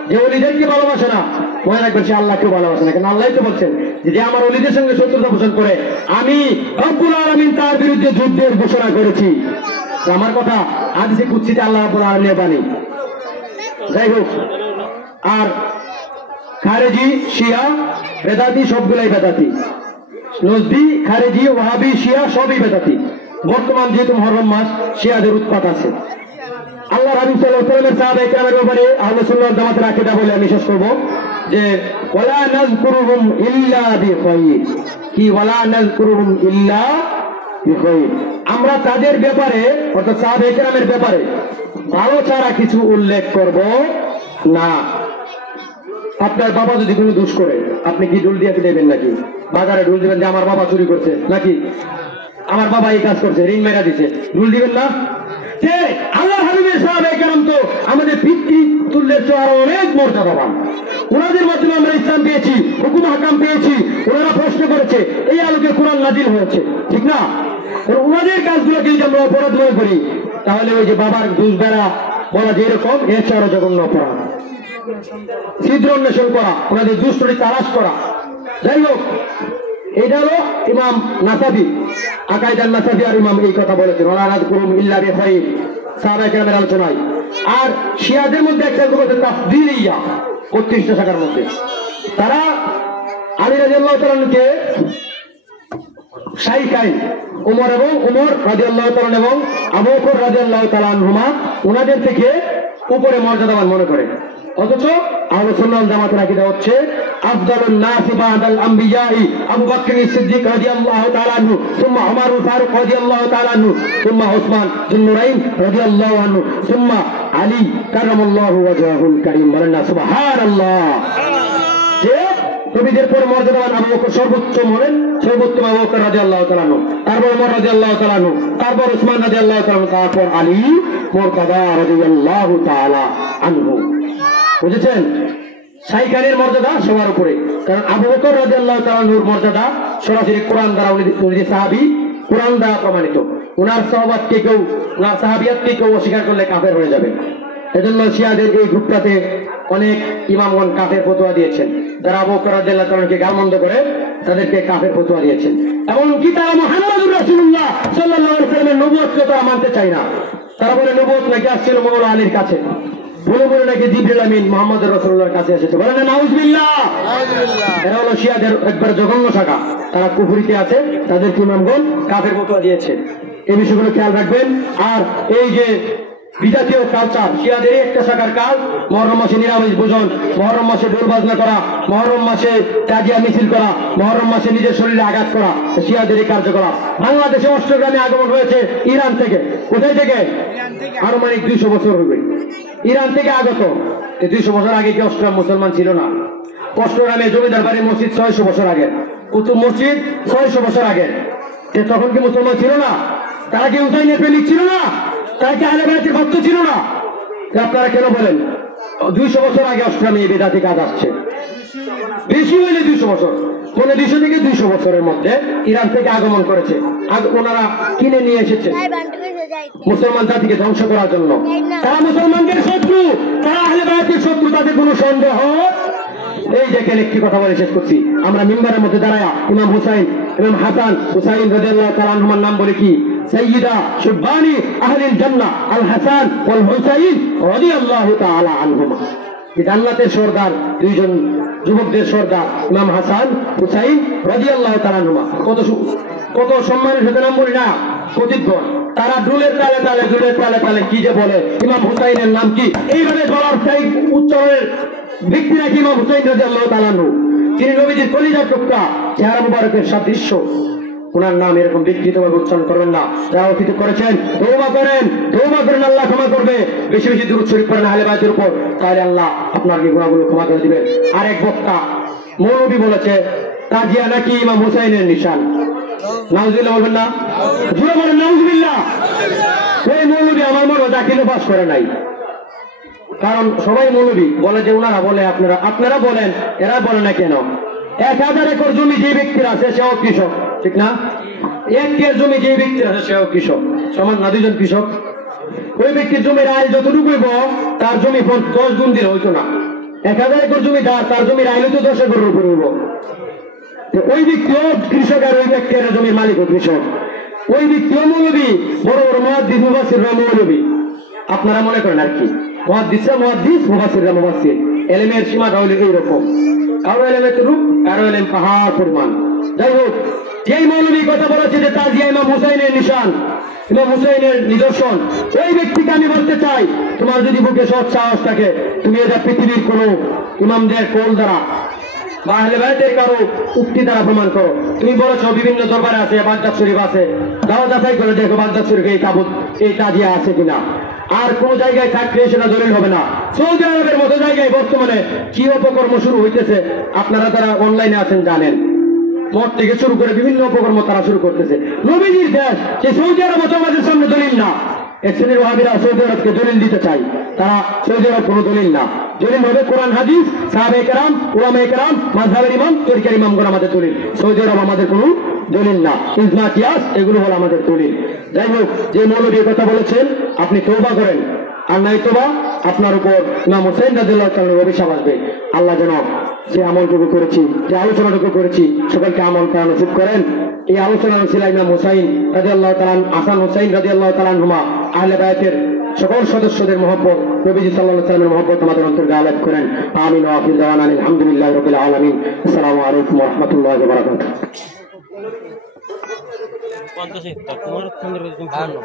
যে ওলিদেরকে ভালোবাসে না, মনে রাখবেন সে আল্লাহকেও ভালোবাসে না। কেন আল্লাহ তো বলছেন যে আমার ওলিদের সঙ্গে শত্রুতা পোষণ করে আমি রব্বুল আলামিন তার বিরুদ্ধে যুদ্ধের ঘোষণা করেছি। আমার কথা হাদিসে কুদসিতে আল্লাহ রাব্বুল আলামিনের বাণী। যাই হোক, আর খারেজি, শিয়া, বেদাতি সবগুলাই বেদাতি। নজদি, খারেজি, ওয়াহাবি, শিয়া সবই বেদাতি। বর্তমান যেহেতু মুহররম মাস, শিয়াদের উৎপাত আছে। আল্লাহ হাবিব সাল্লাল্লাহু আলাইহি ওয়াসাল্লামের সাহাবায়ে কেরামের ব্যাপারে আহলে সুন্নাহ ওয়াল জামাতের আকীদা বলে আমি শেষ করব যে ওয়ালা নাযকুরুহুম ইল্লা বিখাইর। কি ওয়ালা নাযকুরুহুম ইল্লা বিখাইর, আমরা তাদের ব্যাপারে অর্থাৎ সাহাবায়ে কেরামের ব্যাপারে ভালো ছাড়া কিছু উল্লেখ করব না। আপনার বাবা যদি কোনো দোষ করে, আপনি কি ঢুল দিয়ে দেবেন নাকি? বাজারে ঢুল দিবেন যে আমার বাবা চুরি করছে নাকি আমার বাবা এই কাজ করছে, ঋণ মেরা দিছে, ঢুল দিবেন না? যে আল্লাহ হাবিবের সাহাবায়ে কেরাম তো আমাদের পিতৃতুল্যের চেয়ে আরো অনেক মর্যাদাবান। ওনাদের মাধ্যমে আমরা ইসলাম পেয়েছি, হুকুম হাকাম পেয়েছি। ওনারা প্রশ্ন করেছে, এই আলোকে কোরআন নাজিল হয়েছে, ঠিক না? ওনাদের কাজগুলোকে যদি আমরা অপরাধ মনে করি, তাহলে ওই যে বাবার দুধ বেড়া বলা যে এরকম, এর চেয়ে আরো জঘন্য অপরাধ। ছিদ্র অন্বেষণ করা, ওনাদের দুষ্টটি তালাশ করা। যাই হোক, এটা হলো ইমাম নাসাবি, আকাইদান নাসাবি আর ইমাম এই কথা বলেছেন ওয়ালা নাযকুরুহুম ইল্লা বিখাইর সাহাবায়ে কেরামের আলোচনায়। আর শিয়াদের মধ্যে একটা গ্রুপ আছে তাফদীলিয়া, ৩৫টা শাখার মধ্যে। তারা আলী রাদিয়াল্লাহু তাআলা আনহুকে শাইখাইন ওমর রাদিয়াল্লাহু তাআলা এবং আবু বকর রাদিয়াল্লাহু তাআলা আনহুমা ওনাদের থেকে উপরে মর্যাদাবান মনে করে। অথচ আহলে সুন্নাহ ওয়াল জামাতের আকীদা হচ্ছে আফদালুন নাসি বাদাল আমবিয়াই আবু বকর সিদ্দিক রাদিয়াল্লাহু তাআলা আনহু, সুম্মা উমরুল ফারুক রাদিয়াল্লাহু তাআলা আনহু, সুম্মা উসমান যুন নুরাইন রাদিয়াল্লাহু আনহু, সুম্মা আলী কারামাল্লাহু ওয়াজহুল কারীম। বলেন না সুবহানাল্লাহ। যে নবীদের পর মর্যাদাবান আবু বকর সর্বোচ্চ মলেন, সর্বোত্তম আবু বকর রাদিয়াল্লাহু তাআলা আনহু, তারপর ওমর রাদিয়াল্লাহু তাআলা আনহু, তারপর উসমান রাদিয়াল্লাহু তাআলা আনহু, তারপর আলী মুরতাদা রাদিয়াল্লাহু তাআলা আনহু। বুঝেছেন? শাইখানের মর্যাদা সবার উপরে। কারণ আবু বকর রাদিয়াল্লাহু তাআলা আনহুর মর্যাদা সরাসরি কোরআন দ্বারা, উনি সাহাবী, কোরআন দ্বারা প্রমাণিত। ওনার সাহাবাতকে কেউ, ওনার সাহাবিয়াতকে কেউ অস্বীকার করলে কাফের হয়ে যাবে। এজন্য শিয়াদের এই গ্রুপটাতে অনেক ইমামগণ কাফের ফতোয়া দিয়েছেন। যারা আবু বকর রাদিয়াল্লাহু তাআলা আনহুকে গালমন্দ করে তাদেরকে কাফের ফতোয়া দিয়েছেন। এমনকি তারা মুহাম্মদুর রাসূলুল্লাহ সাল্লাল্লাহু আলাইহি ওয়াসাল্লামের নবুয়তকে তারা মানতে চায় না। তারা বলে নবুয়ত নাকি আসছিল মওলা আলীর কাছে, বলে বলে নাকি জিবরিল আমিন মুহাম্মদুর রাসূলুল্লাহর কাছে এসেছে। বলে না নাউজুবিল্লাহ। এরা হলো শিয়াদের একবার জঘন্য শাখা, তারা কুফরিতে আছে, তাদের ইমামগণ কাফের ফতোয়া দিয়েছে। এই বিষয়গুলো খেয়াল রাখবেন। আর এই যে বিজাতীয় কালচার, শিয়াদের একটা শাখার কাজ মুহররম মাসে নিরামিষ ভোজন, মুহররম মাসে ঢোল বাজনা করা, মুহররম মাসে তাজিয়া মিছিল করা, মুহররম মাসে নিজের শরীরে আঘাত করা, শিয়াদের এই কার্যকলাপ। বাংলাদেশে অষ্টগ্রামে আগমন হয়েছে ইরান থেকে। কোথায় থেকে? আনুমানিক 200 বছর হবে ইরান থেকে আগত। 200 বছর আগে কি অষ্টগ্রাম মুসলমান ছিল না? অষ্টগ্রামে জমিদার বাড়ির মসজিদ 600 বছর আগে, কুতুব মসজিদ 600 বছর আগে। তখন কি মুসলমান ছিল না? তারা কি হুসাইনের প্রেমিক ছিল না? তারা কি আহলে বাইতের ভক্ত ছিল না? আপনারা কেন বলেন 200 বছর আগে অষ্টগ্রামে এই বেদাতি কাজ আসছে? বেশি হইলে 200 বছর, 200 থেকে 200 বছরের মধ্যে ইরান থেকে আগমন করেছে। ওনারা কিনে নিয়ে এসেছে মুসলমান জাতিকে ধ্বংস করার জন্য। তারা মুসলমানদের শত্রু, তারা আহলে বাইতের শত্রু, তাদের কোনো সন্দেহ। এই দেখেন একটি কথা বলে শেষ করছি। আমরা মিম্বারের মধ্যে দাঁড়ায়া ইমাম হুসাইন, ইমাম হাসান হুসাইন রাদিয়াল্লাহু তাআলা আনহুমার নাম বলে কি সাইয়্যিদা শুবানি আহলিল জান্নাহ আল হাসান ওয়াল হুসাইন রাদিয়াল্লাহু তাআলা আনহুমা। জান্নাতের সর্দার, দুইজন যুবকদের সর্দার ইমাম হাসান হুসাইন রাদিয়াল্লাহু তাআলা আনহুমা। কত সম্মানের সাথে নাম বলি না? প্রতিদ্বন্দ্ব, তারা ডুলের তালে তালে ডুলের তালে তালে কি যে বলে ইমাম হুসাইনের নাম কি, এইভাবে বলার চাই উচ্চারণের ব্যক্তি নাকি ইমাম হুসাইন রাদিয়াল্লাহু তাআলা আনহু, তিনি নবীজির কলিজার টুকরা, চেহারা মুবারকের সাদৃশ্য, ওনার নাম এরকম বিকৃতভাবে উচ্চারণ করবেন না। যারা অতীত করেছেন তওবা করেন, আল্লাহ ক্ষমা করবে। বেশি বেশি দুরূদ শরীফ পড়েন আহলে বাইতের উপর, তাহলে আল্লাহ আপনার গুনাহগুলো ক্ষমা করে দিবেন। আরেক বক্তা মৌলবী বলেছে তাজিয়া নাকি ইমাম হুসাইনের নিশান। নাউজুবিল্লাহ বলবেন না? জোরে বলেন নাউজুবিল্লাহ। ওই মৌলবী আমার মনে হয় দাখিলে পাস করে নাই, কারণ সবাই মৌলবী বলে যে ওনারা বলে, আপনারা বলেন, এরা বলে না কেন? 1000 একর জমি যে ব্যক্তির আছে সেও কৃষক, ঠিক না? 1 কের জমি যে ব্যক্তির আছে সেও কৃষক, সমান না? 2 জন কৃষক। ওই ব্যক্তির জমির আয় যতটুকু হইব তার জমি 10 গুণ দিলে হইতো না। 1000 একর জমি তার জমির আয় তো 10 একরের উপর হইব। ওই ব্যক্তিও কৃষক আর ওই ব্যক্তির জমির মালিক ও কৃষক। ওই ব্যক্তিও মৌলবী, বড় বড় মুহাদ্দিস মুফাসসিররা মৌলবী। আপনারা মনে করেন আর কি মুহাদ্দিসরা মুহাদ্দিস, মুফাসসিররা মুফাসসির। ইলমের সীমাটা হইল এইরকম, কারো ইলমের রূপ, কারো ইলম পাহাড় পরিমাণ। যাই হোক, যেই মৌলবী কথা বলেছে যে তাজিয়া ইমাম হুসাইনের নিশান, ইমাম হুসাইনের নিদর্শন, ওই ব্যক্তিকে আমি বলতে চাই, তোমার যদি বুকে সৎ সাহস থাকে, তুমি এটা পৃথিবীর কোন ইমামদের কোল দ্বারা বা আহলে বাইতের কারো উক্তি দ্বারা প্রমাণ করো। তুমি বলেছ বিভিন্ন দরবারে আছে, বাগদাদ শরীফ আছে, দাও যাচাই করে দেখো বাগদাদ শরীফে এই তাবুত, এই তাজিয়া আছে কিনা। আর কোন জায়গায় থাকলে সেটা দলিল হবে না। সৌদি আরবের মতো জায়গায় বর্তমানে কি অপকর্ম শুরু হইতেছে, আপনারা যারা অনলাইনে আছেন জানেন। মদ থেকে শুরু করে বিভিন্ন অপকর্ম তারা শুরু করতেছে। নবীজির দেশ, যে সৌদি আরব তো আমাদের সামনে দলিল না। এক শ্রেণীর ওয়াহাবীরা সৌদি আরবকে দলিল দিতে চায়, তারা সৌদি আরব কোনো দলিল না। দলিল হবে কোরআন হাদিস, সাহাবায়ে কেরাম, উলামায়ে কেরাম, মাযহাবের ইমাম, তরিকার ইমামগণ আমাদের দলিল। সৌদি আরব আমাদের কোনো দলিল না। ইজমা, কিয়াস এগুলো হলো আমাদের দলিল। যাই হোক, যে মৌলবীর কথা বলেছেন আপনি তওবা করেন, আর নাই তওবা আপনার উপর ইমাম হুসাইন রাদিয়াল্লাহু তাআলার অভিশাপ আসবে। আল্লাহ যেন যে আমলটুকু করেছি, যে আলোচনাটুকু করেছি, সকলকে আমল করা নসিব করেন। এই আলোচনার ছিল ইমাম হুসাইন রাদিয়াল্লাহু তাআলা, হাসান হুসাইন রাদিয়াল্লাহু তাআলা আনহুমা, আহলে বাইতের সকল সদস্যদের মহব্বত, নবীজি সাল্লাল্লাহু আলাইহি ওয়াসাল্লামের মহব্বত আমাদের অন্তরে গায়েব করেন। আমিন ওয়া আখির দাওয়ানা আলহামদুলিল্লাহি রাব্বিল আলামিন। আসসালামু আলাইকুম ওয়া রাহমাতুল্লাহি ওয়া বারাকাতুহু। 50 তোমার 15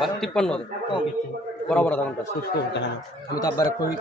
53 বরাবর দামটা সুস্থ হতে হয়। আমি তো আবার কই